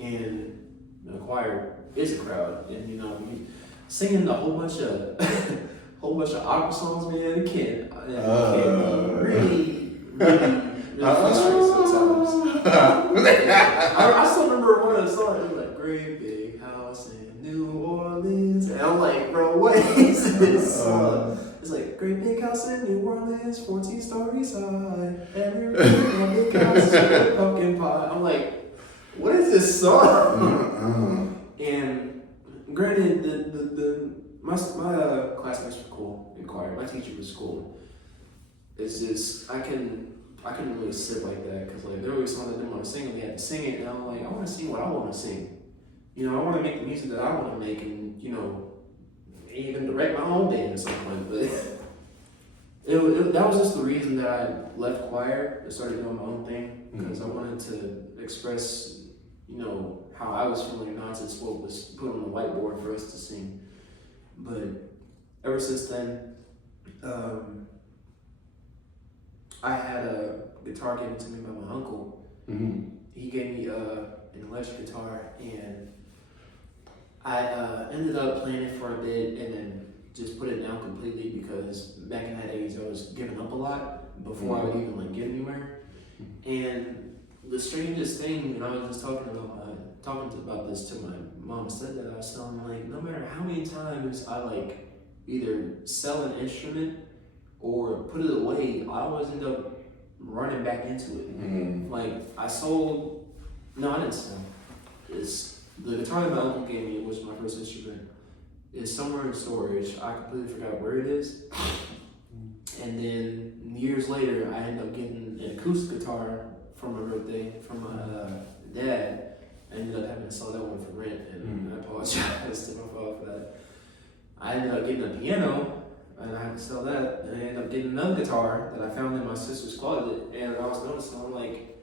And the choir is a crowd, and singing a whole bunch of opera songs, man. It can be really frustrating sometimes. I still remember one of the songs. It was like "Great Big House in New Orleans," and I'm like, bro, what is this song? It's like "Great Big House in New Orleans, 14 stories high. Every big house is a pumpkin pie." I'm like, what is this song? And granted, my classmates were cool in choir. My teacher was cool. It's just I couldn't really sit like that because like there was songs I didn't want to sing and we had to sing it, and I'm like, I want to sing what I want to sing. I want to make the music that I want to make, and even direct my own band at some point. But that was just the reason that I left choir and started doing my own thing, because I wanted to express how I was feeling, not just what was put on the whiteboard for us to sing. But ever since then, I had a guitar given to me by my uncle. He gave me an electric guitar, and I ended up playing it for a bit and then just put it down completely, because back in that age I was giving up a lot before I would even get anywhere. And the strangest thing, and I was just talking about this to my mom and stepdad, I was telling them, like, no matter how many times I either sell an instrument or put it away, I always end up running back into it. I didn't sell. It's the guitar that my uncle gave me, which was my first instrument, is somewhere in storage. I completely forgot where it is. And then years later, I ended up getting an acoustic guitar for my birthday from my dad. I ended up having to sell that one for rent, and I apologize to my father for that. I ended up getting a piano, and I had to sell that. And I ended up getting another guitar that I found in my sister's closet, and I was noticing, I'm like,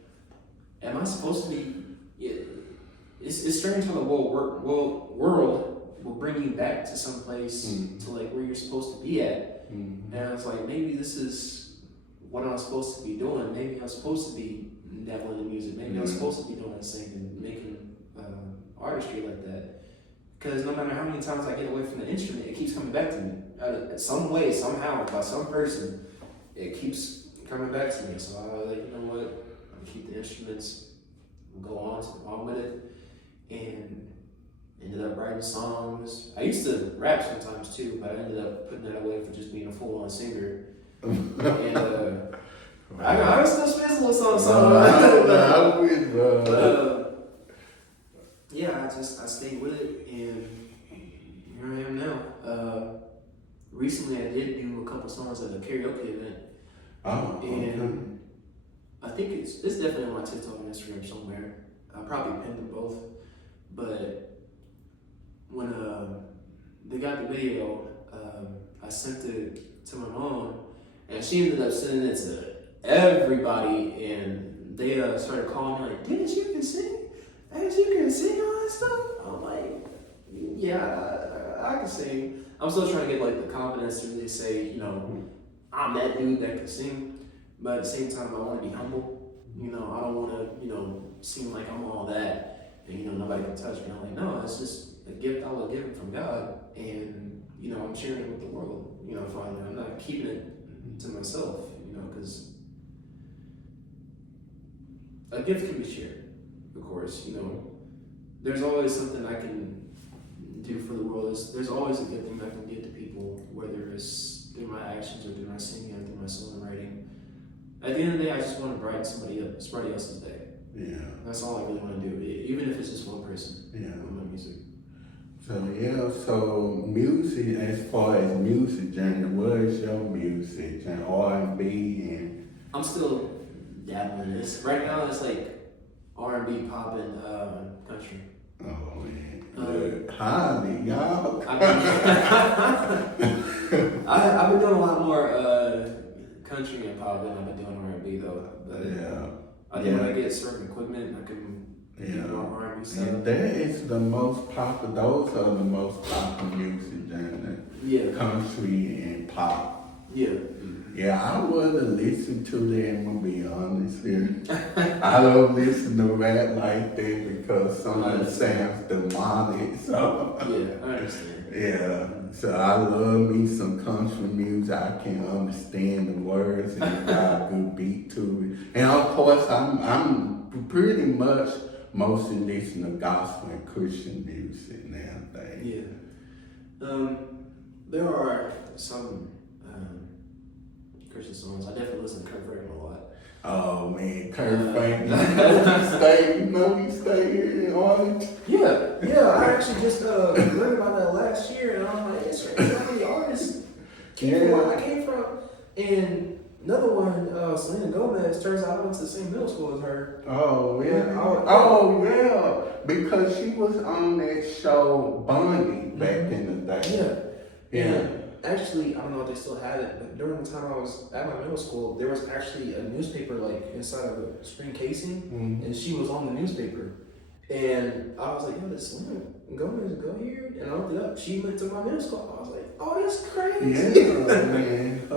am I supposed to be? It's strange how the world will bring you back to some place to where you're supposed to be at. And I was like, maybe this is what I'm supposed to be doing. Maybe I'm supposed to be dabbling in music. Maybe I'm supposed to be doing singing, making artistry like that. Because no matter how many times I get away from the instrument, it keeps coming back to me. Some way, somehow, by some person, it keeps coming back to me. So I was like, you know what? I'm gonna keep the instruments, go on with it, and ended up writing songs. I used to rap sometimes too, but I ended up putting that away for just being a full-on singer. And I still spit with songs. Yeah, I stayed with it, and here I am now. Recently, I did do a couple songs at a karaoke event. And I think it's definitely on my TikTok and Instagram somewhere. I probably pinned them both. But when they got the video, I sent it to my mom, and she ended up sending it to everybody, and they started calling me like, "Dennis, you can sing? Dennis, you can sing all that stuff?" I'm like, "Yeah, I can sing." I'm still trying to get the confidence to really say, I'm that dude that can sing, but at the same time, I want to be humble. I don't want to, seem like I'm all that. and nobody can touch me. I'm like, no, it's just a gift I was given from God, and I'm sharing it with the world. Finally, I'm not keeping it to myself. Because a gift can be shared, of course. There's always something I can do for the world. There's always a good thing I can give to people, whether it's through my actions or through my singing or through my songwriting. At the end of the day, I just want to brighten somebody else's day. Yeah. That's all I really want to do, even if it's just one person. Yeah. With my music. So music, as far as music genre, what is your music and R&B and? I'm still dabbling in this. Right now, it's like R&B, pop, and country. Oh man, Holly, y'all. I've been doing a lot more country and pop than I've been doing R&B though. But I think when I get certain equipment, I can do more R&B stuff. And that is the most popular. Those are the most popular music genre. Yeah. Country and pop. Yeah. Yeah, I wouldn't listen to that, I'm gonna be honest here. I don't listen to rap like that because some of it sounds demonic, so. Yeah, I understand. Yeah, so I love me some country music. I can understand the words and got a good beat to it. And of course, I'm pretty much mostly listening to gospel and Christian music nowadays. Yeah. There are some Christian songs. I definitely listen to Kurt Franklin a lot. Oh man, Kurt Franklin, he stay here in Orange. Yeah. I actually just learned about that last year, and I was like, it's crazy how many artists came from where I came from. And another one, Selena Gomez. Turns out I went to the same middle school as her. Oh yeah, because she was on that show Bunny back in the day. Yeah. Actually, I don't know if they still had it, but during the time I was at my middle school, there was actually a newspaper like inside of a screen casing, and she was on the newspaper. And I was like, yo, did Selena Gomez go here? And I looked it up. She went to my middle school. I was like, oh, that's crazy. Yeah, man.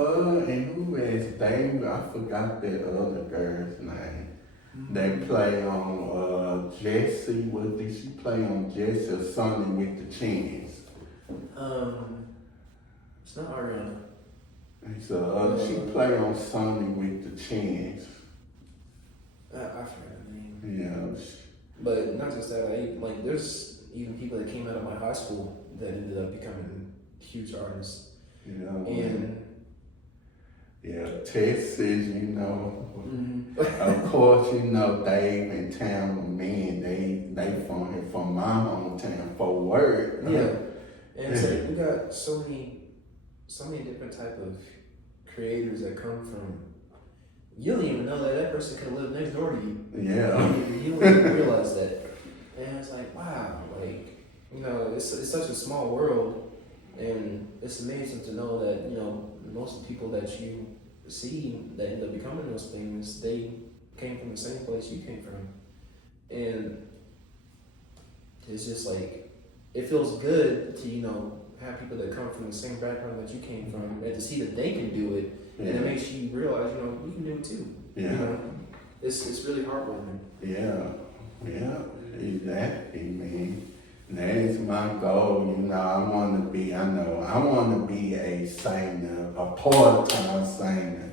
And who is Dave? I forgot that other girl's name. They play on Jesse. What did she play on Jesse or something with the Chins? It's not Ariana. So she play on something with the Chins. I forgot her name. Yeah. But not just that, there's even people that came out of my high school that ended up becoming huge artists. And Texas, of course, Dave and Town, man, they from here, from my hometown, Fort Worth. Yeah. And it's like, we got so many different type of creators that come from. You don't even know that person could live next door to you. Yeah. You don't even realize that. And it's like, wow, it's such a small world, and it's amazing to know that most of the people that you see that end up becoming those things, they came from the same place you came from, and it's just like, it feels good to have people that come from the same background that you came from, and to see that they can do it, and it makes you realize, you can do it too. Yeah. It's really heartwarming. Yeah, exactly, man. That is my goal, I want to be a singer, a part-time singer.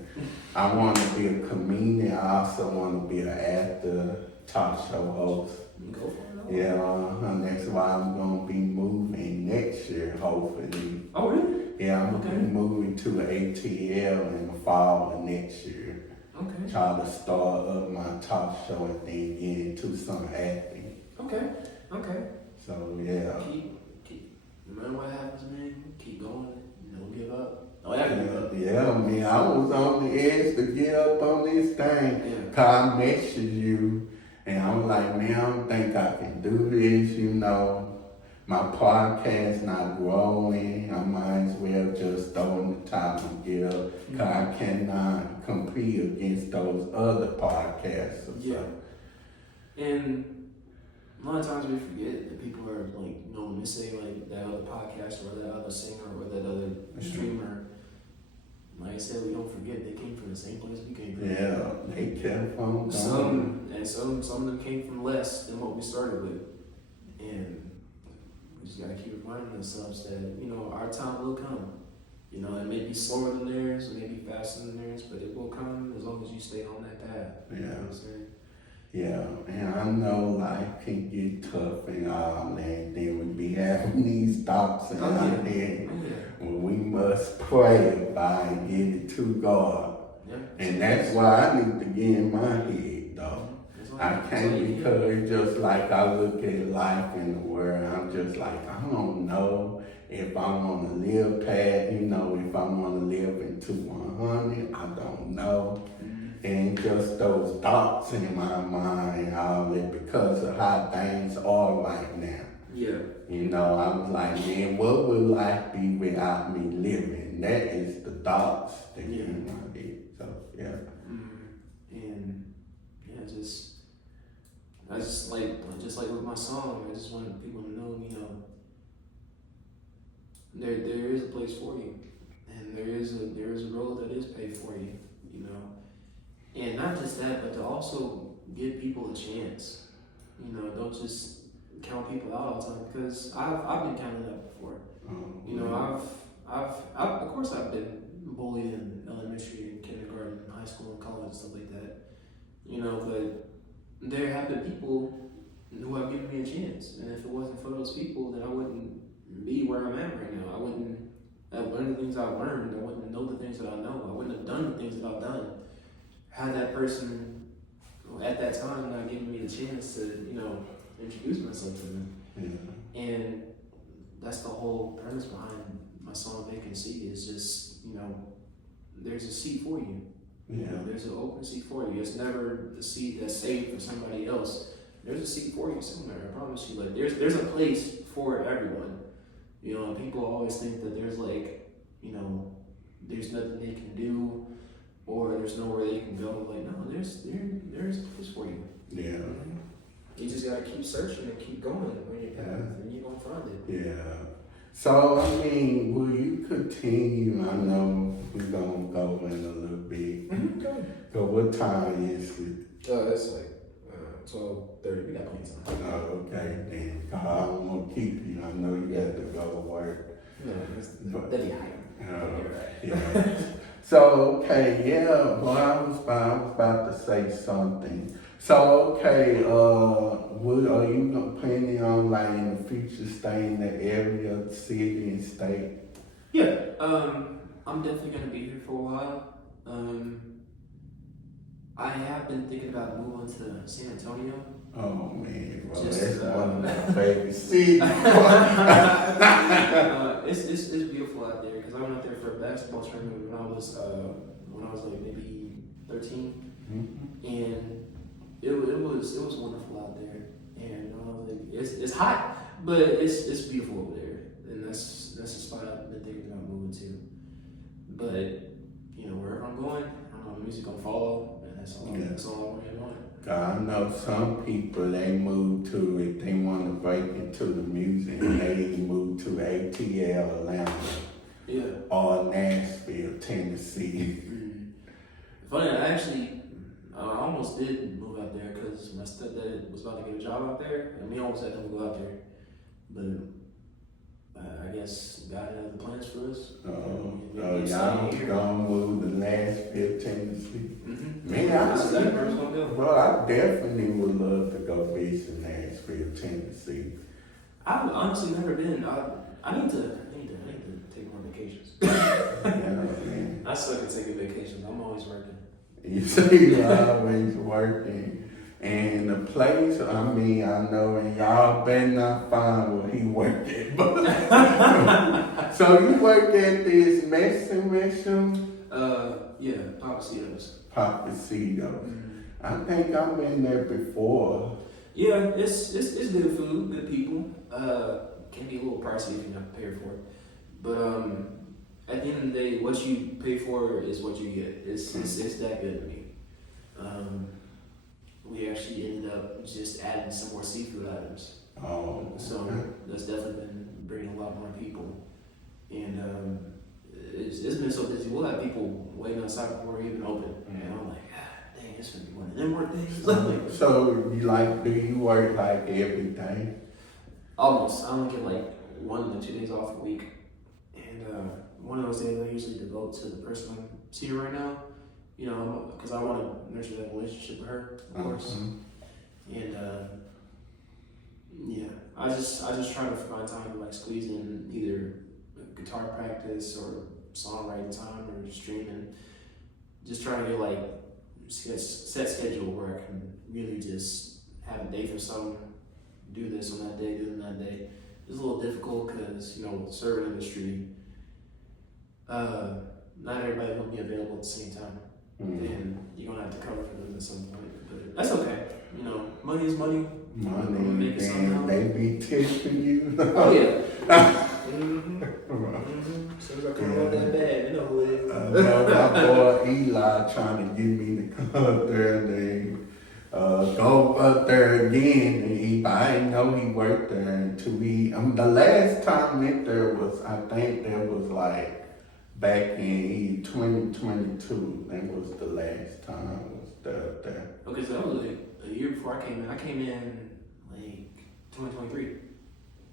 I want to be a comedian. I also want to be an actor, talk show host. Go for it. And that's why I'm going to be moving next year, hopefully. Oh, really? Yeah, I'm going to be moving to ATL in the fall of next year. Okay. Try to start up my talk show and then get into some acting. Okay. So, yeah. Keep remember what happens, man. Keep going. Don't give up. Don't ever give up. Yeah, man, I was on the edge to get up on this thing. Yeah. Cause I messaged you. And I'm like, man, I don't think I can do this, My podcast not growing. I might as well just throw in the top and get up. Cause I cannot compete against those other podcasts. Yeah. And a lot of times we forget that people are when they say that other podcast or that other singer or that other streamer, like I said, we don't forget they came from the same place we came from. Yeah, they kept on going. Some of them came from less than what we started with, and we just gotta keep reminding ourselves that our time will come. It may be slower than theirs, it may be faster than theirs, but it will come as long as you stay on that path. Yeah. You know what I'm saying? Yeah, and I know life can get tough and all that. Then we be having these thoughts in our head. Well, we must pray by and get it to God. Yeah. And that's why I need to get in my head, though. I can't, because just like I look at life in the world, I'm just like, I don't know if I want to live past, if I want to live into 100, I don't know. And just those thoughts in my mind, all that, because of how things are right now. Yeah. I was like, man, what would life be without me living? That is the thoughts that get in my head. So, yeah. And, yeah, I just like with my song, I just wanted people to know, there is a place for you. And there is a road that is paved for you, And not just that, but to also give people a chance. Don't just count people out all the time, because I've been counted out before. Of course I've been bullied in elementary and kindergarten, high school and college and stuff like that. But there have been people who have given me a chance, and if it wasn't for those people, then I wouldn't be where I'm at right now. I wouldn't have learned the things I've learned. I wouldn't know the things that I know. I wouldn't have done the things that I've done. Had that person at that time not given me the chance to, introduce myself to them. Yeah. And that's the whole premise behind my song Vacancy, is just, there's a seat for you. There's an open seat for you. It's never the seat that's saved for somebody else. There's a seat for you somewhere, I promise you. Like there's a place for everyone. And people always think that there's there's nothing they can do, or there's nowhere they can go. Like, no, there's a place for you. Yeah. You just gotta keep searching and keep going on your path, and you're gonna find it. Yeah. So, will you continue? I know we're gonna go in a little bit. Go. So, what time is it? It's like 12:30. We got plenty of time. Oh, okay, then. I don't want to keep you. I know you have to go to work. No, that'd be higher. Yeah. So, okay, yeah, well, I was about to say something. So, okay, what are you planning on, like, in the future, stay in the area, city, and state? Yeah, I'm definitely gonna be here for a while. I have been thinking about moving to San Antonio. Oh man, well, Just, that's one of my favorite cities. It's beautiful out there, because I went out there for a basketball tournament when I was like maybe 13, and it was wonderful out there. And it's hot, but it's beautiful over there, and that's a spot I've been thinking about moving to. But wherever I'm going, I know music gonna follow, and that's all I really want. I know some people, they move to it, they want to break into the music, and they move to ATL, Atlanta, or Nashville, Tennessee. Funny, I almost did move out there, because my stepdad was about to get a job out there, and we almost had to go out there. But I guess God had other plans for us. Y'all gonna move to Nashville, Tennessee? Man, I definitely would love to go visit Nashville, Tennessee. I've honestly never been. I need to take more vacations. Man. I suck at taking vacations. I'm always working. You see, you're always working. And the place, I know, and y'all better not find where he worked at. So you work at this Mexican restaurant? Yeah, Papacitos. Papacitos. I think I've been there before. Yeah, it's good food, good people. Can be a little pricey if you're not prepared for it. But at the end of the day, what you pay for is what you get. It's that good to me. We actually ended up just adding some more seafood items. Oh. So that's definitely been bringing a lot more people. And it's been so busy. We'll have people waiting outside before we're even open, and I'm like, God dang, it's gonna be one of them work days. So do you work like every day? Almost. I only get like 1 to 2 days off a week, and one of those days I usually devote to the person I'm seeing right now. You know, because I want to nurture that relationship with her, of course. And yeah, I just try to find time to like squeeze in either guitar practice or songwriting time or streaming. Just trying to get like set schedule where I can really just have a day for something, do this on that day, do it on that day. It's a little difficult because, you know, with the serving industry, not everybody will be available at the same time. And you're gonna have to cover for them at some point. But that's okay. You know, money is money. Money, and they be tipping you. Oh yeah. So as I come out that bad, you know who it is. My boy Eli trying to get me to come up there and go up there again. And I didn't know he worked there until the last time I went there was, I think that was like back in 2022. That was the last time I was up there. Okay, so that was like a year before I came in. I came in like 2023.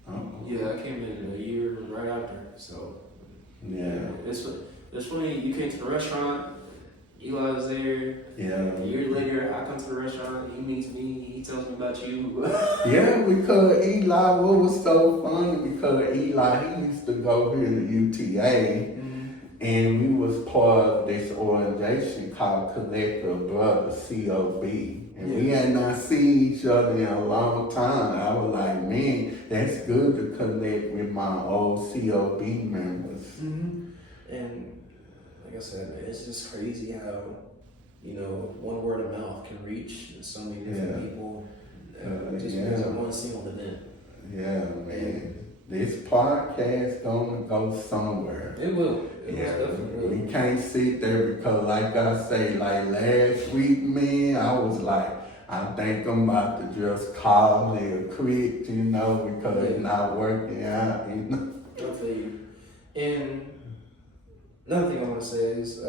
Oh. Yeah, I came in a year right after. So yeah, it's funny. You came to the restaurant. Eli was there. Yeah. A year later, I come to the restaurant. He meets me. He tells me about you. Yeah, because Eli, what was so funny, because Eli, he used to go here to UTA, and we was part of this organization called Collective Brothers, COB. And we had not seen each other in a long time. I was like, man, that's good to connect with my old COB members. And like I said, man, it's just crazy how, you know, one word of mouth can reach so many different people just because of one single event. Yeah, man. This podcast gonna go somewhere. It will. It definitely will. We can't sit there because, like I say, like last week, man, I was like, I think I'm about to just call it a quit, you know, because it's not working out, you know. I feel you. And another thing I want to say is,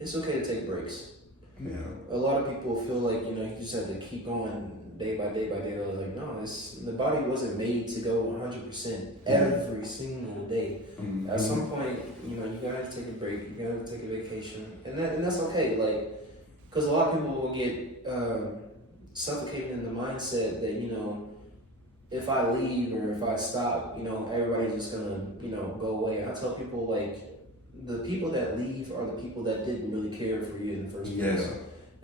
it's okay to take breaks. Yeah. A lot of people feel like, you know, you just have to keep going day by day by day. I was like, no, the body wasn't made to go 100% every single day. At some point, you know, you gotta take a break, you gotta take a vacation, and that's okay. Like, because a lot of people will get suffocated in the mindset that, you know, if I leave or if I stop, you know, everybody's just gonna, you know, go away. I tell people, like, the people that leave are the people that didn't really care for you in the first place.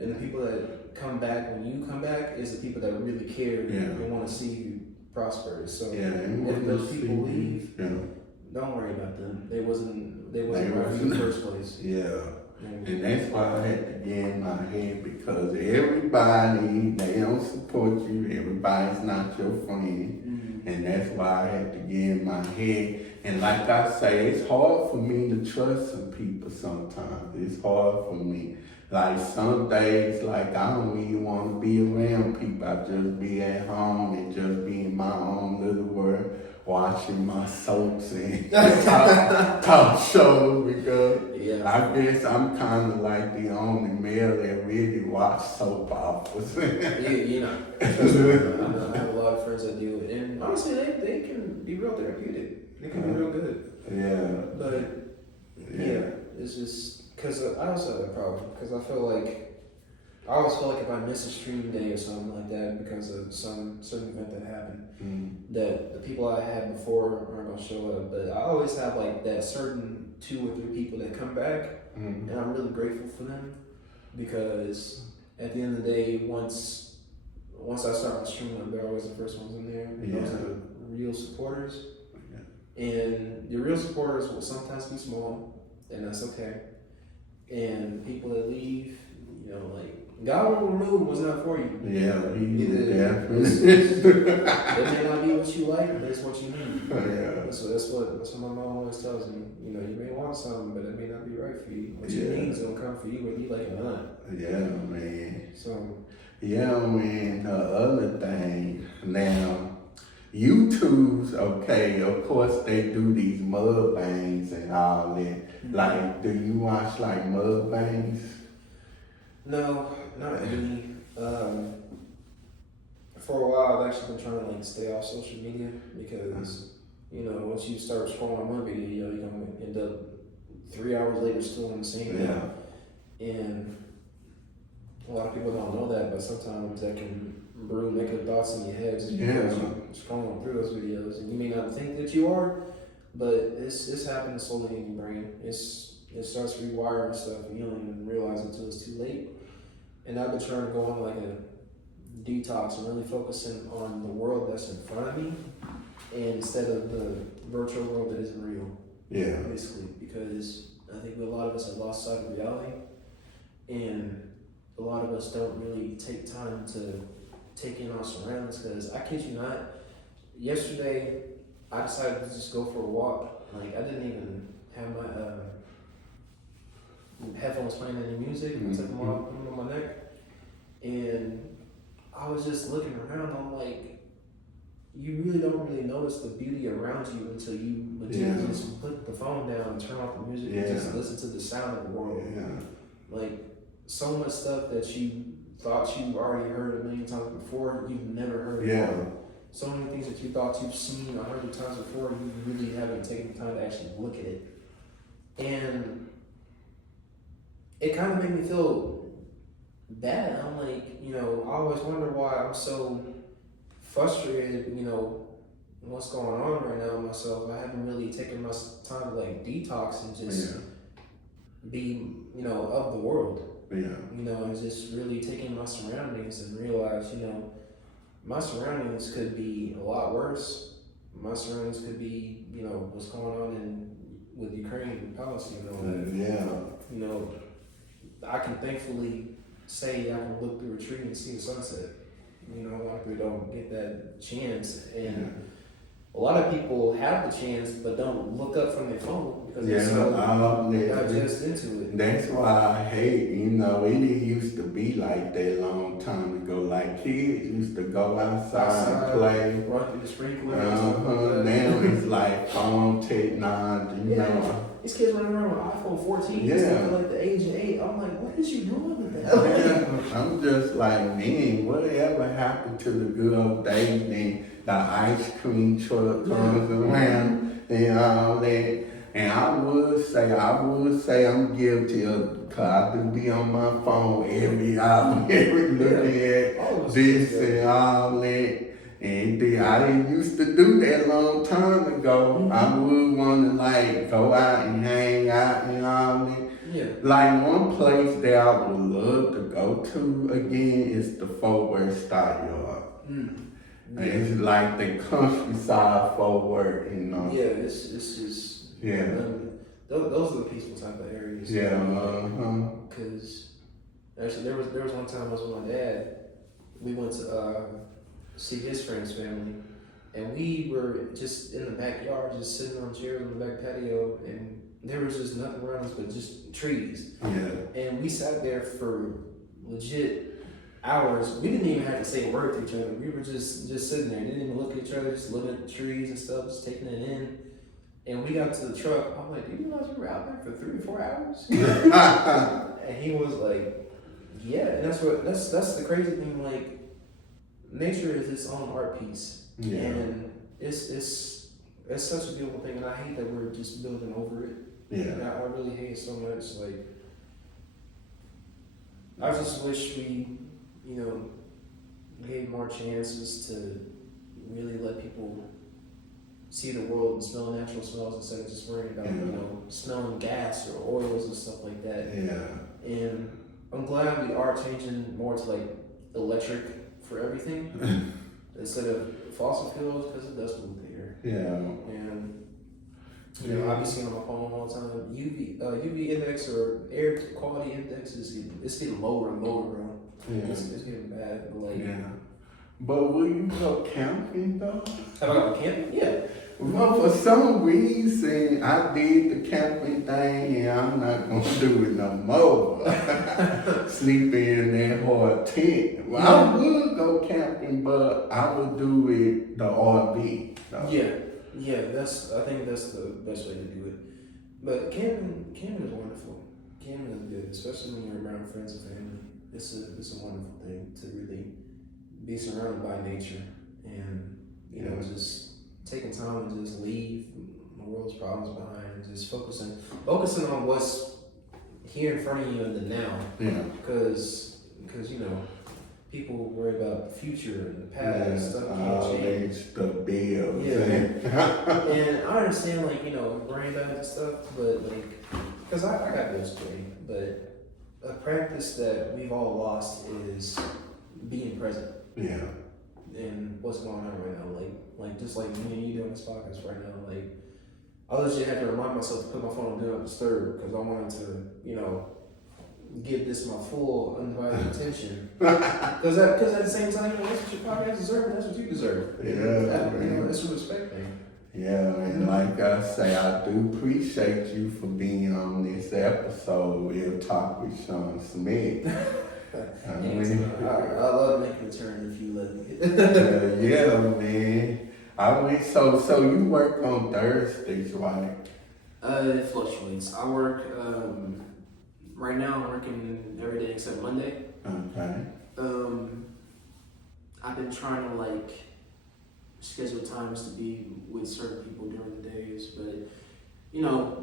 And the people that come back when you come back is the people that really care and want to see you prosper. So if those people leave, don't worry about them. They wasn't right in the first place. And that's why I had to get in my head, because everybody, they don't support you. Everybody's not your friend. And that's why I had to get in my head. And like I say, it's hard for me to trust some people sometimes. It's hard for me. Like some days, like I don't even want to be around people. I just be at home and just be in my own little world, watching my soaps and talk shows, because I guess I'm kind of like the only male that really watch soap operas. You know, I have a lot of friends that do it, and honestly, they can be real therapeutic. They can be real good. But it's just. Because I also have a problem, because I always feel like if I miss a stream day or something like that because of some certain event that happened, that the people I had before aren't going to show up. But I always have like that certain 2 or 3 people that come back, and I'm really grateful for them, because at the end of the day, once I start the stream, they're always the first ones in there. And those are the real supporters. And the real supporters will sometimes be small, and that's okay. And people that leave, you know, like, God will remove what's not for you. It may not be what you like, but it's what you need. That's what my mom always tells me. You know, you may want something, but it may not be right for you. What you need is gonna come for you, whether you like it or not. Man. So. Man. The other thing now, YouTube's okay. Of course, they do these mukbangs and all that. Like, do you watch like mukbangs? No, not really. For a while, I've actually been trying to like stay off social media because once you start scrolling on one video, you're gonna end up 3 hours later still in the same video. And a lot of people don't know that, but sometimes that can brew negative thoughts in your head just because you're scrolling through those videos, and you may not think that you are, but it's happening slowly in your brain. It starts rewiring stuff, and you don't even realize it until it's too late. And I've been trying to go on like a detox and really focusing on the world that's in front of me, and instead of the virtual world that isn't real. Yeah. Basically, because I think a lot of us have lost sight of reality, and a lot of us don't really take time to take in our surroundings. Because I kid you not, yesterday I decided to just go for a walk. Like, I didn't even have my headphones playing any music. I took them off, put them on my neck, and I was just looking around. I'm like, you really don't really notice the beauty around you until you legit just put the phone down and turn off the music and just listen to the sound of the world. Like, so much stuff that you thought you already heard a million times before, you've never heard before. So many things that you thought you've seen 100 times before, you really haven't taken the time to actually look at it. And it kind of made me feel bad. I'm like, I always wonder why I'm so frustrated, what's going on right now with myself. I haven't really taken my time to like detox and just be, of the world. And just really taking my surroundings and realize, my surroundings could be a lot worse. My surroundings could be, what's going on with Ukraine policy and all that. I can thankfully say I can look through a tree and see the sunset. A lot of people don't get that chance, and a lot of people have the chance but don't look up from their phone because they're so digest into it. That's why I hate, it used to be like that a long time ago. Like, kids used to go outside, play, run through the sprinkler. Now it's like phone technology, These kids running around with iPhone 14 at like the age of 8. I'm like, what is you doing with that? I'm just like, man, whatever happened to the good old days when the ice cream truck comes around and all that? And I would say I'm guilty of, because I do be on my phone every hour, looking at this and all that. And I didn't used to do that a long time ago. I would want to like go out and hang out and all that. Like, one place that I would love to go to again is the Fort Worth Stockyard. It's like the countryside Fort Worth, It's just those are the peaceful type of areas. Because actually, there was one time I was with my dad. We went to see his friend's family, and we were just in the backyard, just sitting on chairs on the back patio, and there was just nothing around us but just trees. And we sat there for legit hours. We didn't even have to say a word to each other. We were just sitting there, didn't even look at each other, just looking at the trees and stuff, just taking it in. And we got to the truck. I'm like, do you realize we were out there for 3 or 4 hours? And he was like, yeah. And that's the crazy thing. Like, nature is its own art piece, and it's such a beautiful thing. And I hate that we're just building over it. I really hate it so much. Like, I just wish we, gave more chances to really let people see the world and smell natural smells instead of just worrying about smelling gas or oils and stuff like that. And I'm glad we are changing more to like electric for everything instead of fossil fuels, because it does pollute the air. And obviously on my phone all the time, UV index or air quality index it's getting lower and lower, bro. It's getting bad. But like, but will you go camping though? Have I gone camping? Yeah. Well, for some reason, I did the camping thing, and I'm not gonna do it no more. Sleeping in that hard tent. Well, I would go camping, but I would do it the RV. So. Yeah. I think that's the best way to do it. But camping is wonderful. Camping is good, especially when you're around friends and family. It's a wonderful thing to really be surrounded by nature and just taking time and just leave the world's problems behind and just focusing on what's here in front of you in the now. Yeah. Because people worry about the future and the past. Stuff can't change. The bills. Yeah. And I understand, worrying about and stuff, but because I got bills to pay, but a practice that we've all lost is being present. Yeah. And what's going on right now, just like me and you doing this podcast right now, I legit have to remind myself to put my phone on Do Not Disturb because I wanted to, give this my full undivided attention. Because at the same time, that's what your podcast deserves, and that's what you deserve. Yeah, that's a respect thing. Yeah, and like I say, I do appreciate you for being on this episode. We'll talk with Shawn Smith. I love making a turn if you let me. Yeah, man. So you work on Thursdays, right? It fluctuates. I work, right now I'm working every day except Monday. Okay. I've been trying to schedule times to be with certain people during the days, but I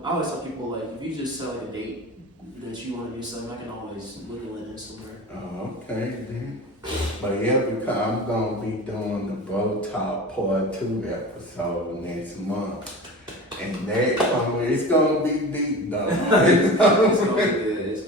always tell people if you just set a date that you want to do something, I can always look at it in somewhere. Oh, okay, then. But yeah, because I'm gonna be doing the Bro Talk Part 2 episode next month. And it's gonna be deep though. It's gonna be good.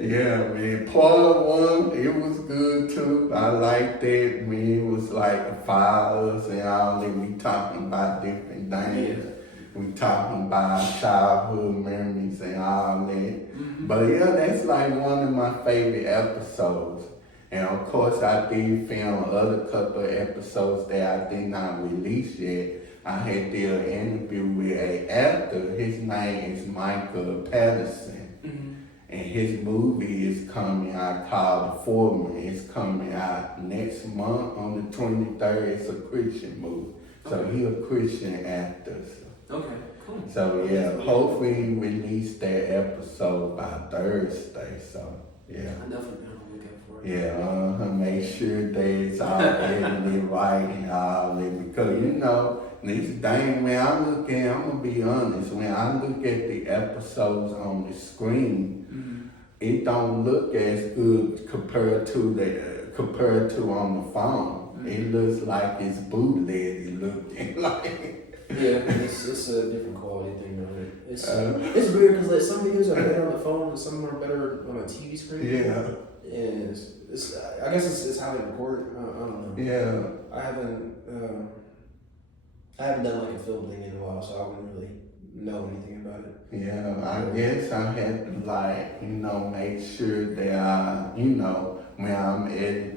Yeah, man. Part 1, it was good too. I liked it. Man, it was like the files and all that. We talking about different things. We talking about childhood memories and all that. Mm-hmm. But yeah, that's one of my favorite episodes. And of course, I did film other couple of episodes that I did not release yet. I had did an interview with an actor. His name is Michael Patterson. Mm-hmm. And his movie is coming out called The Foreman. It's coming out next month on the 23rd. It's a Christian movie. So he's a Christian actor. Okay, cool. So yeah, hopefully release that episode by Thursday. So yeah. I definitely gonna look out for it. Yeah, make sure that it's all edited right and all that because this thing when I'm gonna be honest, when I look at the episodes on the screen, mm-hmm. it don't look as good compared to on the phone. Mm-hmm. It looks like it's bootleg looking like. Yeah, it's a different quality thing, right? It's weird because some videos are better on the phone and some are better on a TV screen. Yeah. And I guess it's how they record. I don't know. Yeah. I haven't done a film thing in a while, so I wouldn't really know anything about it. Yeah, I guess I had to make sure that I, when I'm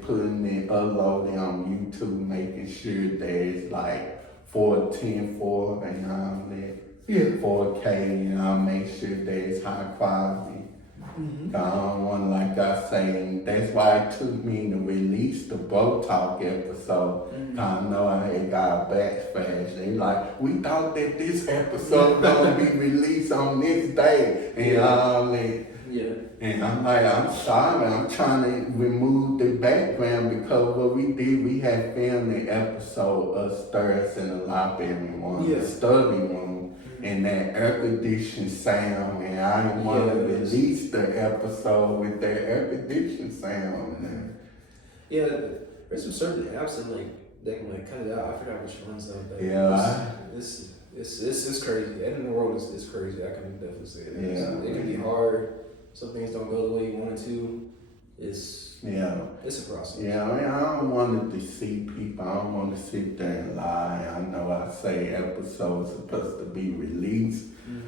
putting it, uploading on YouTube, making sure that it's 4:10 and all that. Yeah. 4K, make sure that it's high quality. Mm-hmm. I don't want, like I say, that's why it took me to release the Bro Talk episode. Mm-hmm. I know I had got backslash. They we thought that this episode gonna be released on this day and all that. Yeah. And I'm sorry, I'm trying to remove the background because what we did, we had filmed the episode upstairs in the library one, the study room, and that air conditioned sound, and I didn't want to release the episode with that air conditioned sound. Yeah, there's some certain apps that can cut it out. I forgot which ones though. But it's crazy. Editing the world is crazy. I can definitely say it. Yeah, it can be hard. Some things don't go the way you want it to. It's a process. Yeah, I don't want to deceive people. I don't want to sit there and lie. I know I say episodes supposed to be released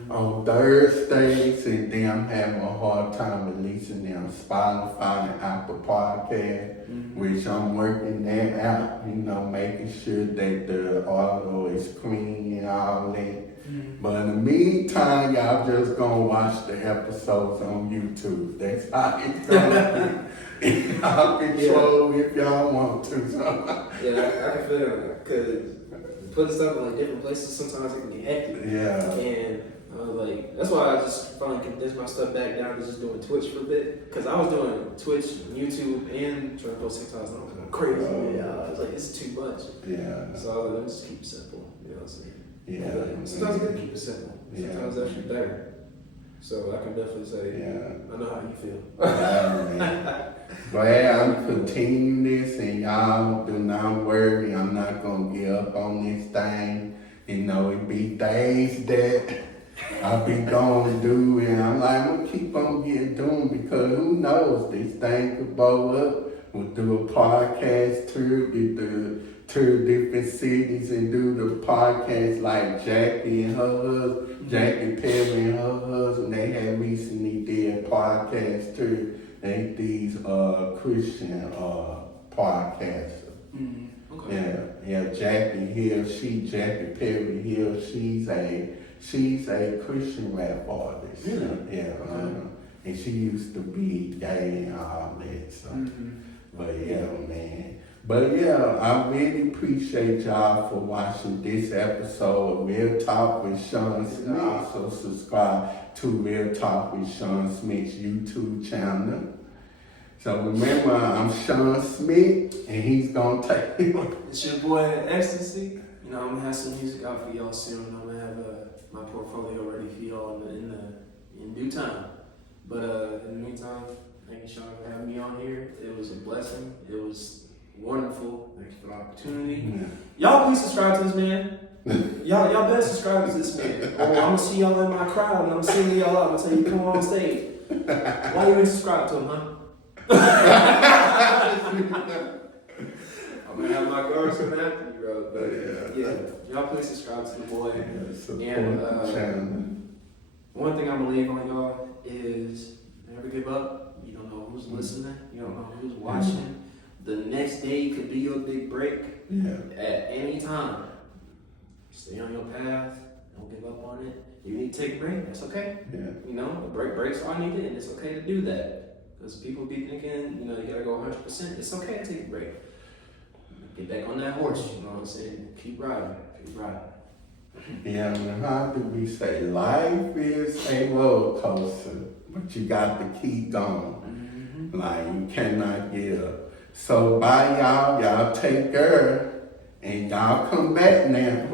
on Thursdays, and then I'm having a hard time releasing them on Spotify and Apple Podcast, which I'm working that out. Making sure that the audio is clean and all But in the meantime, y'all just gonna watch the episodes on YouTube. That's how it's gonna be. Y'all control if y'all want to. So. Yeah, I can feel it. Because putting stuff in like different places, sometimes it can get hectic. Yeah. And like, that's why I just finally condensed my stuff back down to just doing Twitch for a bit. Because I was doing Twitch, YouTube, and trying to post TikToks, and I was going crazy. I was like, this is too much. Yeah. So I was like, let me just keep it simple. You know what I'm saying? Yeah. Sometimes you gotta keep it simple. Sometimes yeah. it's actually better. So I can definitely say, I know how you feel. Yeah, glad I'm continuing this, and y'all do not worry. I'm not gonna give up on this thing. You know, it be days that I be going to do, and I'm like, I'm gonna keep on doing because who knows, this thing could blow up. We'll do a podcast tour, tour different cities and do the podcast like Jackie and her husband, Jackie Perry and her husband. They had recently did a podcast tour. They these Christian podcasters. Okay. Yeah, Jackie Hill, Jackie Perry Hill, she's a Christian rap artist. Really? And she used to be gay and all that. So, but yeah, man. But yeah, I really appreciate y'all for watching this episode of Real Talk with Shawn Smith. So subscribe to Real Talk with Shawn Smith's YouTube channel. So remember, I'm Shawn Smith, and he's gonna take you. It's your boy Exstacy. You know, I'm gonna have some music out for y'all soon. I'm gonna have my portfolio ready for y'all in due time. But in the meantime, thank you, Shawn, for having me on here. It was a blessing. It was wonderful. Thanks for the opportunity. Y'all please subscribe to this man. y'all better subscribe to this man. Or I'm gonna see y'all in my crowd and I'm singing y'all out. I'm gonna tell you come on stage. Why you ain't subscribe to him, huh? I'm gonna have my guards come after you, bro. But yeah, y'all please subscribe to the boy. And one thing I'm gonna leave on y'all is never give up. You don't know who's listening. You don't know who's watching. The next day could be your big break. At any time. Stay on your path. Don't give up on it. You need to take a break. That's okay. You know, a breaks are needed, and it's okay to do that. Because people be thinking, you know, you gotta go 100%. It's okay to take a break. Get back on that horse, you know what I'm saying? Keep riding. Yeah, and how do we say life is a roller coaster, but you got to keep going. Like you cannot give up. So bye y'all take care, and y'all come back now.